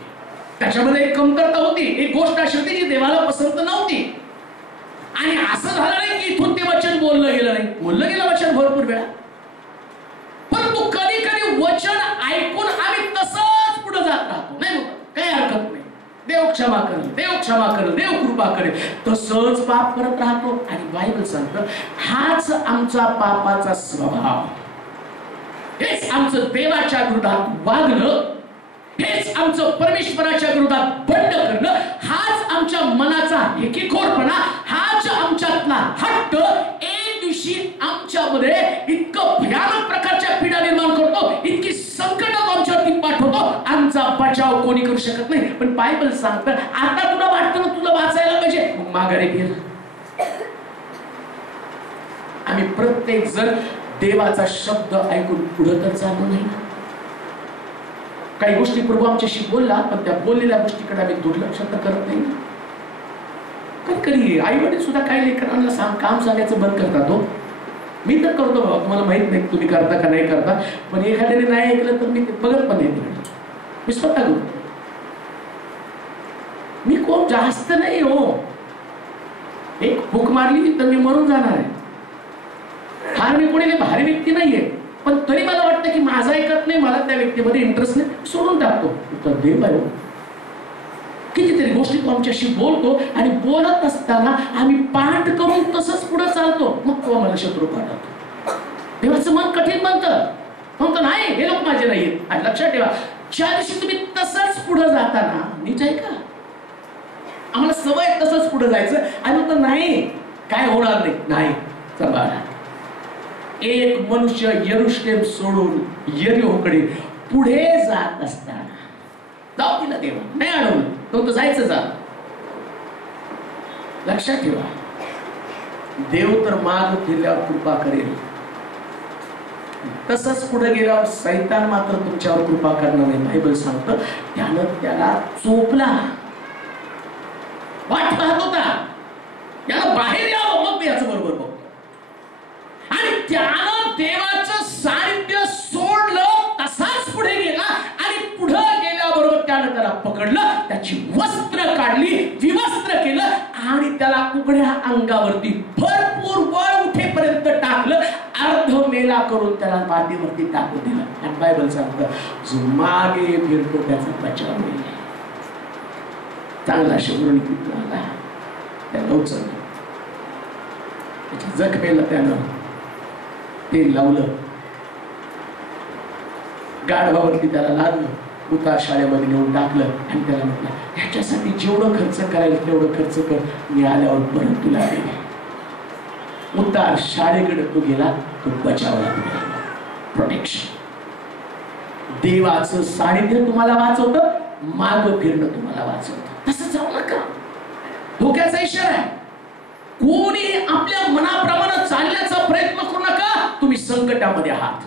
त्याच्यामध्ये एक कमतरता होती, एक गोष्ट अशी होती जी देवाला पसंत नव्हती. आणि असं झालं नाही की इथून ते वचन बोललं गेलं नाही, बोललं गेलं वचन भरपूर वेळा. परंतु कधी कधी वचन ऐकून आम्ही तसंच पुढे जात राहतो. नाही होत, काही हरकत नाही, देव क्षमा करेल, देव क्षमा करेल, देव कृपा करेल, तसंच पाप करत राहतो. आणि बायबल सांगतं हाच आमचा पापाचा स्वभाव. हेच आमचं देवाच्या विरोधात वागणं, हेच आमचं परमेश्वराच्या विरोधात बंड करणं, हाच आमच्या मनाचा एकीखोरपणा, हाच आमच्यातला हट्ट एक दिवशी आमच्यामध्ये इतकं भयानक प्रकारच्या पीडा निर्माण करतो, इतकी संकट आमच्यावरती पाठवतो. आमचा बचाव कोणी करू शकत नाही. पण बायबल सांगतं आता तुला वाटतं ना तुला वाचायला पाहिजे, मग माघारी फिर. आम्ही प्रत्येक जण देवाचा शब्द ऐकून पुढे तर चालू नाही. काही गोष्टी प्रभू आमच्याशी बोलला, पण त्या बोललेल्या गोष्टीकडे आम्ही दुर्लक्ष तर करत नाही. कधी कधी आई वडील सुद्धा काही लेकरांना काम सांगायचं बंद करतात. हो, मी तर करतो बाबा, तुम्हाला माहित नाही तुम्ही करता का नाही करता, पण एखाद्याने नाही ऐकलं तर मी ते बघत पण नाही. मी स्वतः करतो. मी खूप जास्त नाही हो, एक भूक मारली तर मी मरून जाणार आहे. फार मी कोणी भारी व्यक्ती नाहीये, पण तरी मला वाटतं की माझा ऐकत नाही, मला त्या व्यक्तीमध्ये इंटरेस्ट नाही, सोडून टाकतो. तर देव आहे, कितीतरी गोष्टी तो आमच्याशी बोलतो, आणि बोलत असताना आम्ही पाठ करून तसंच पुढे चालतो. मग तो आम्हाला शत्रू पाठवतो. देवाचं मन कठीण म्हणतं नाही, हे लोक माझे नाहीये. आणि लक्षात ठेवा, ज्या दिवशी तुम्ही तसंच पुढे जाताना, नीट ऐका, आम्हाला सवय तसंच पुढे जायचं, आणि तर नाही काय होणार नाही. चला, एक मनुष्य यरुशलेम सोडून यरीहोकडे पुढे जात असताना जाऊ दिला देवा, नाही अडवलं, तो जायचं जा. लक्षात ठेवा, देव तर माग फिरल्यावर कृपा करेल, तसंच पुढे गेल्यावर सैतान मात्र तुमच्यावर कृपा करणार नाही. बायबल सांगतं त्यानं त्याला चोपला, वाट पाहत होता, याला बाहेर यावं, मग मी याचं बरोबर बघतो. आणि त्यानं देवाचं सानिध्य सोडलं, तसाच पुढे गेला, आणि पुढे गेल्याबरोबर त्यानं त्याला पकडलं, त्याची वस्त्र काढली, विवस्त्र केलं, आणि त्याला उघड्या अंगावरती भरपूर वळ उठेपर्यंत टाकलं, अर्ध मेला करून त्याला मातीवरती टाकून दिलं. आणि बायबल सांगतं जो मागे फिरतो त्याचा बचाव होईल. चांगला शत्रूने कुठला त्याला उचललं, त्याच्या जखमेला त्यानं तेल लावलं, गाढवावरती त्याला लादलं, उतार शाळेमध्ये नेऊन टाकलं, आणि त्याला म्हटलं ह्याच्यासाठी जेवढं खर्च करायला तेवढं खर्च कर, मी आल्यावर परत तुला देईन. उतार शाळेकडे तो गेला, तो बचावला. प्रोटेक्शन, देवाचं सानिध्य तुम्हाला वाचवतं, मागं फिरणं तुम्हाला वाचवतं. तसं जाऊ नका, धोक्याचा इशारा आहे. कोणी आपल्या मनाप्रमाणे चालण्याचा प्रयत्न करू नका, तुम्ही संकटामध्ये आहात.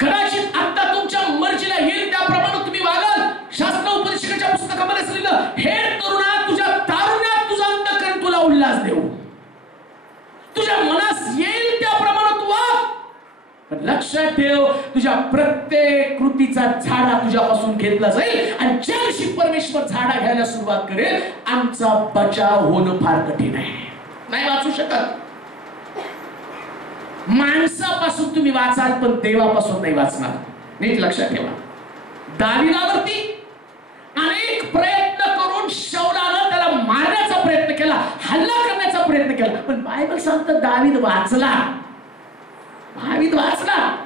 कदाचित आता तुमच्या मर्जीला येईल त्याप्रमाणे तुम्ही वागाल. शास्त्र उपदेशकाच्या पुस्तकामध्ये असलेलं हे तरुणा, तुझ्या तारुण्यात तुझा अंतःकरण तुला उल्हास देऊ, तुझ्या मनास येईल त्याप्रमाणे तू वाग. पण लक्षात ठेव, तुझ्या प्रत्येक कृतीचा झाडा तुझ्यापासून घेतला जाईल, आणि ज्या दिवशी परमेश्वर झाडा घ्यायला सुरुवात करेल, आमचा बचाव होणं फार कठीण आहे. नाही वाचू शकत. माणसापासून तुम्ही वाचाल, पण देवापासून नाही वाचणार. नीट लक्षात ठेवा. दाविदावरती अनेक प्रयत्न करून शौलानं त्याला मारण्याचा प्रयत्न केला, हल्ला करण्याचा प्रयत्न केला, पण बायबल सांगतं दावीद वाचला.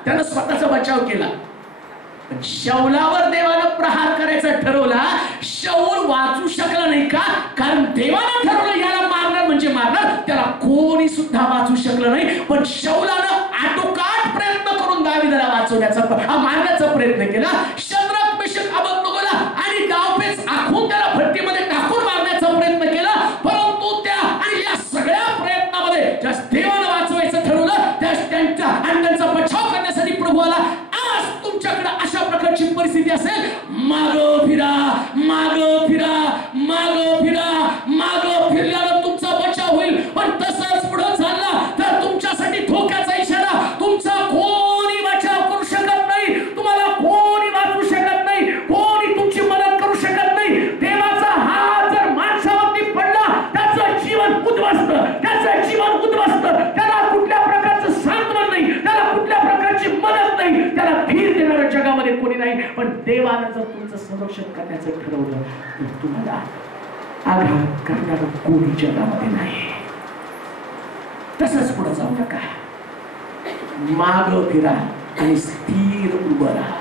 त्यानं स्वतःचा बचाव केला. पण शौलावर देवानं प्रहार करायचा ठरवला. शौल वाचू शकला नाही का? कारण देवानं ठरवलं याला म्हणजे मारणार, त्याला कोणी सुद्धा वाचू शकलं नाही. पण शौलानं आटोकाट प्रयत्न करून दावीदाला वाचवण्याचा मारण्याचा प्रयत्न केला. शद्रक मेशक अबेदनगोला आणि डावपेच आखून त्याला भट्टीमध्ये टाकून मारण्याचा प्रयत्न केला. परंतु त्या आणि या सगळ्या प्रयत्नामध्ये ज्या देवानं वाचवायचं ठरवलं त्यांचा बचाव करण्यासाठी प्रभू आला. आज तुमच्याकडे अशा प्रकारची परिस्थिती असेल, मागं फिरा, मागं फिरा, मागं फिरा. मागं फिरल्यानं तुमचा बचाव होईल. पण तसंच पुढे चालला तर तुमच्यासाठी धोक्याचा इशारा. तुमचा कोणी बचाव करू शकत नाही, तुम्हाला कोणी वाचू शकत नाही, कोणी तुमची मदत करू शकत नाही. देवाचा हात जर माणसावरती पडला, त्याचं जीवन उद्ध्वस्त, त्याचं जीवन उद्ध्वस्त. त्याला कुठल्या प्रकारचं सांत्वन नाही, त्याला कुठल्या प्रकारची मदत नाही, त्याला धीर देणाऱ्या जगामध्ये कोणी नाही. पण देवानं जर तुमचं संरक्षण करण्याचं ठरवलं तर तुम्हाला आघात करणारं कोणी जगामध्ये नाही. तसंच पुढे जाऊ नका, मागं फिरा आणि स्थिर उभं राहा.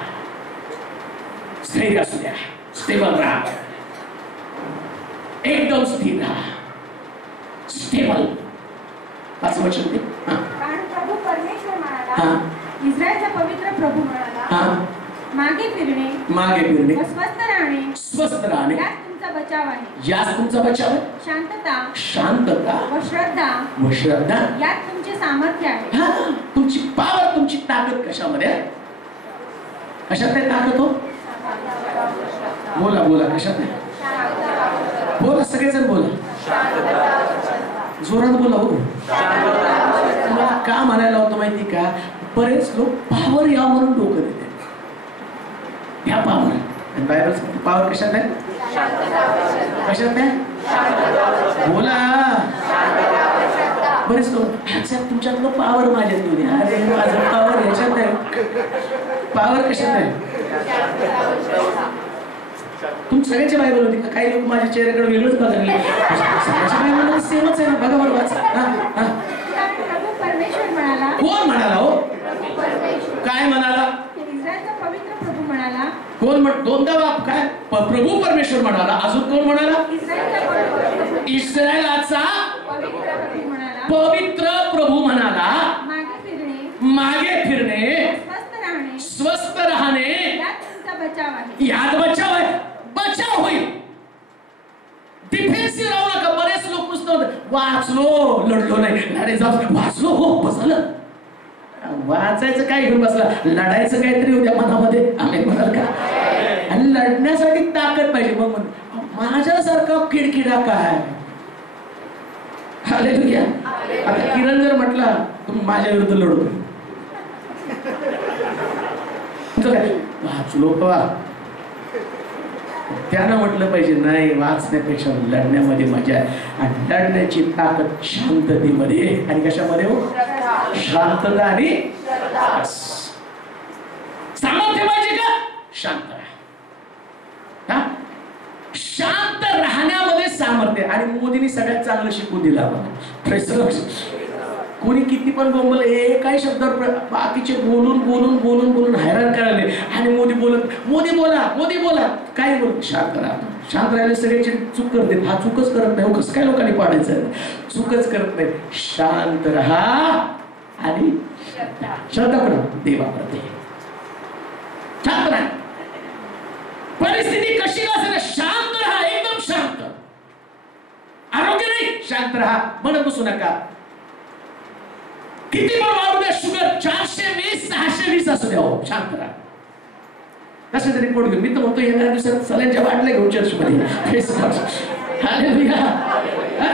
स्थिर असू द्या, स्टेबल राहा, एकदम स्थिर राहा, स्टेबल. असं वचन ते. कारण प्रभू परमेश्वर म्हणाला, इस्रायलचा पवित्र प्रभू म्हणाला, मागे फिरणे, मागे फिरणे, स्वस्थ राहणे, स्वस्थ राहणे, यात तुमचा बचाव आहे. यात तुमचा बचाव आहे. शांतता, शांतता व श्रद्धा, व श्रद्धा, यात तुमचे सामर्थ्य आहे. तुमची पावर, तुमची ताकद कशामध्ये आहे? कशात आहे ताकद? हो, बोला बोला, कशात आहे? बोला, सगळेजण बोला, जोरात बोला. हो, तुम्हाला का म्हणायला होतं माहिती का? बरेच लोक पावर या म्हणून डोकं देते. ह्या पावर, बायबल पावर कशात आहे? कशात आहे? बोला. बरेच लोक ह्याच्यात तुमच्याकडं पावर माझ्यात दोन्ही. अरे माझं पावर ह्याच्यात आहे. पावर कशात आहे? तुमच्या सगळ्याच्या बायबल होती का? काही लोक माझ्या चेहऱ्याकडे वेगळंच बघायला. सगळ्याच्या बायबल सेमच आहे ना. बघा बरं, वाचा. प्रभू परमेश्वर म्हणाला. कोण म्हणाला? हो, काय म्हणाला? इस्रायलचा पवित्र प्रभू म्हणाला. कोण दोनदा बाप काय? प्रभू परमेश्वर म्हणाला. अजून कोण म्हणाला? इस्रायलाचा पवित्र प्रभू म्हणाला. पवित्र प्रभू म्हणाला. मागे फिरणे, मागे फिरणे, स्वस्थ राहणे, स्वस्थ राहणे, यात तुमचा बचाव आहे. यात बचाव आहे. बचाव होईल. डिफेन्सिव्ह राहू नका. बरेच लोक नुसतं वाचलो, लढलो नाही, लढे जाऊ, वाचलो, हो बसलं. वाचायचं काय घेऊन बसला? लढायचं काहीतरी उद्या मनामध्ये. आम्ही म्हणाल का? आणि लढण्यासाठी ताकद पाहिजे. मग माझ्यासारखा किडकिडा काय? हालेलुया. आता किरण जर म्हटला तुम्ही माझ्या विरुद्ध लढतो, वाचलो का? त्यानं म्हटलं पाहिजे नाही, वाचण्यापेक्षा लढण्यामध्ये मजा आहे. आणि लढण्याची ताकद शांततेमध्ये. आणि कशामध्ये? हो, शांतता आणि सामर्थ्य पाहिजे का? शांत राहा. शांत राहण्यामध्ये सामर्थ्य. आणि मोदींनी सगळ्यात चांगलं शिकून दिलं आम्हाला. कोणी किती पण बोंबल, एकाही शब्दावर बाकीचे बोलून बोलून बोलून बोलून हैराण करायले. आणि मोदी बोलत, मोदी बोला, मोदी बोला, काही बोलत, शांत राहा. शांत राहिले सगळ्याची चूक करते. हा चूकच करत नाही. कसं काय लोकांनी पाडायचं? चूकच करत नाही. शांत राहा आणि श्रद्धा करा देवाप्रती. शांत राहा. परिस्थिती कशी असेल शांत राहा, एकदम शांत. आरोग्य नाही, शांत राहा. म्हणत बसू नका. किती पण वाढू द्या शुगर, 420 620 असू द्या, हो शांत राहा. कसं तरी रिपोर्ट घेऊन मी तर म्हणतो येणाऱ्या दिवसात सलांच्या बाटल्या घेऊन चर्चमध्ये.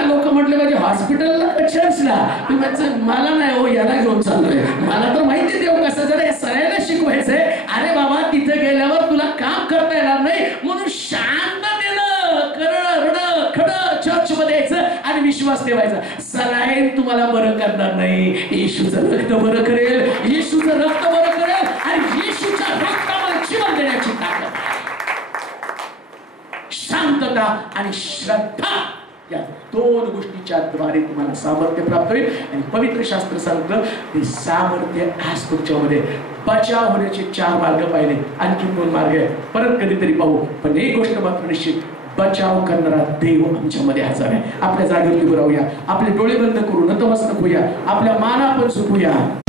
लोक म्हटले म्हणजे हॉस्पिटलला चर्चला, मला नाही हो, याला घेऊन चाललोय. मला तर माहिती देऊ कसं जरा सगळ्यांना शिकवायचंय. अरे बाबा, तिथे गेल्यावर तुला काम करता येणार नाही, म्हणून शांततेनं करड खड चर्च मध्ये यायचं आणि विश्वास ठेवायचा. सलाईन तुम्हाला बरं करणार नाही, येशूचं रक्त बरं करेल, येशूचं रक्त बरं करेल. आणि येशूच्या रक्तामध्ये जीवन देण्याची ताकद. शांतता आणि श्रद्धा या दोन गोष्टीच्या द्वारे तुम्हाला सामर्थ्य प्राप्त होईल. आणि पवित्र शास्त्र सांगतं ते सामर्थ्य आज तुमच्यामध्ये. बचाव होण्याचे 4 मार्ग पाहिले, आणखी 2 मार्ग आहे, परत कधीतरी पाहू. पण एक गोष्ट मात्र निश्चित, बचाव करणारा देव आमच्यामध्ये हजर आहे. आपल्या जागेवरती उभं राहूया, आपले डोळे बंद करू, नतमस्तक होऊया, आपल्या मान आपण झुकूया.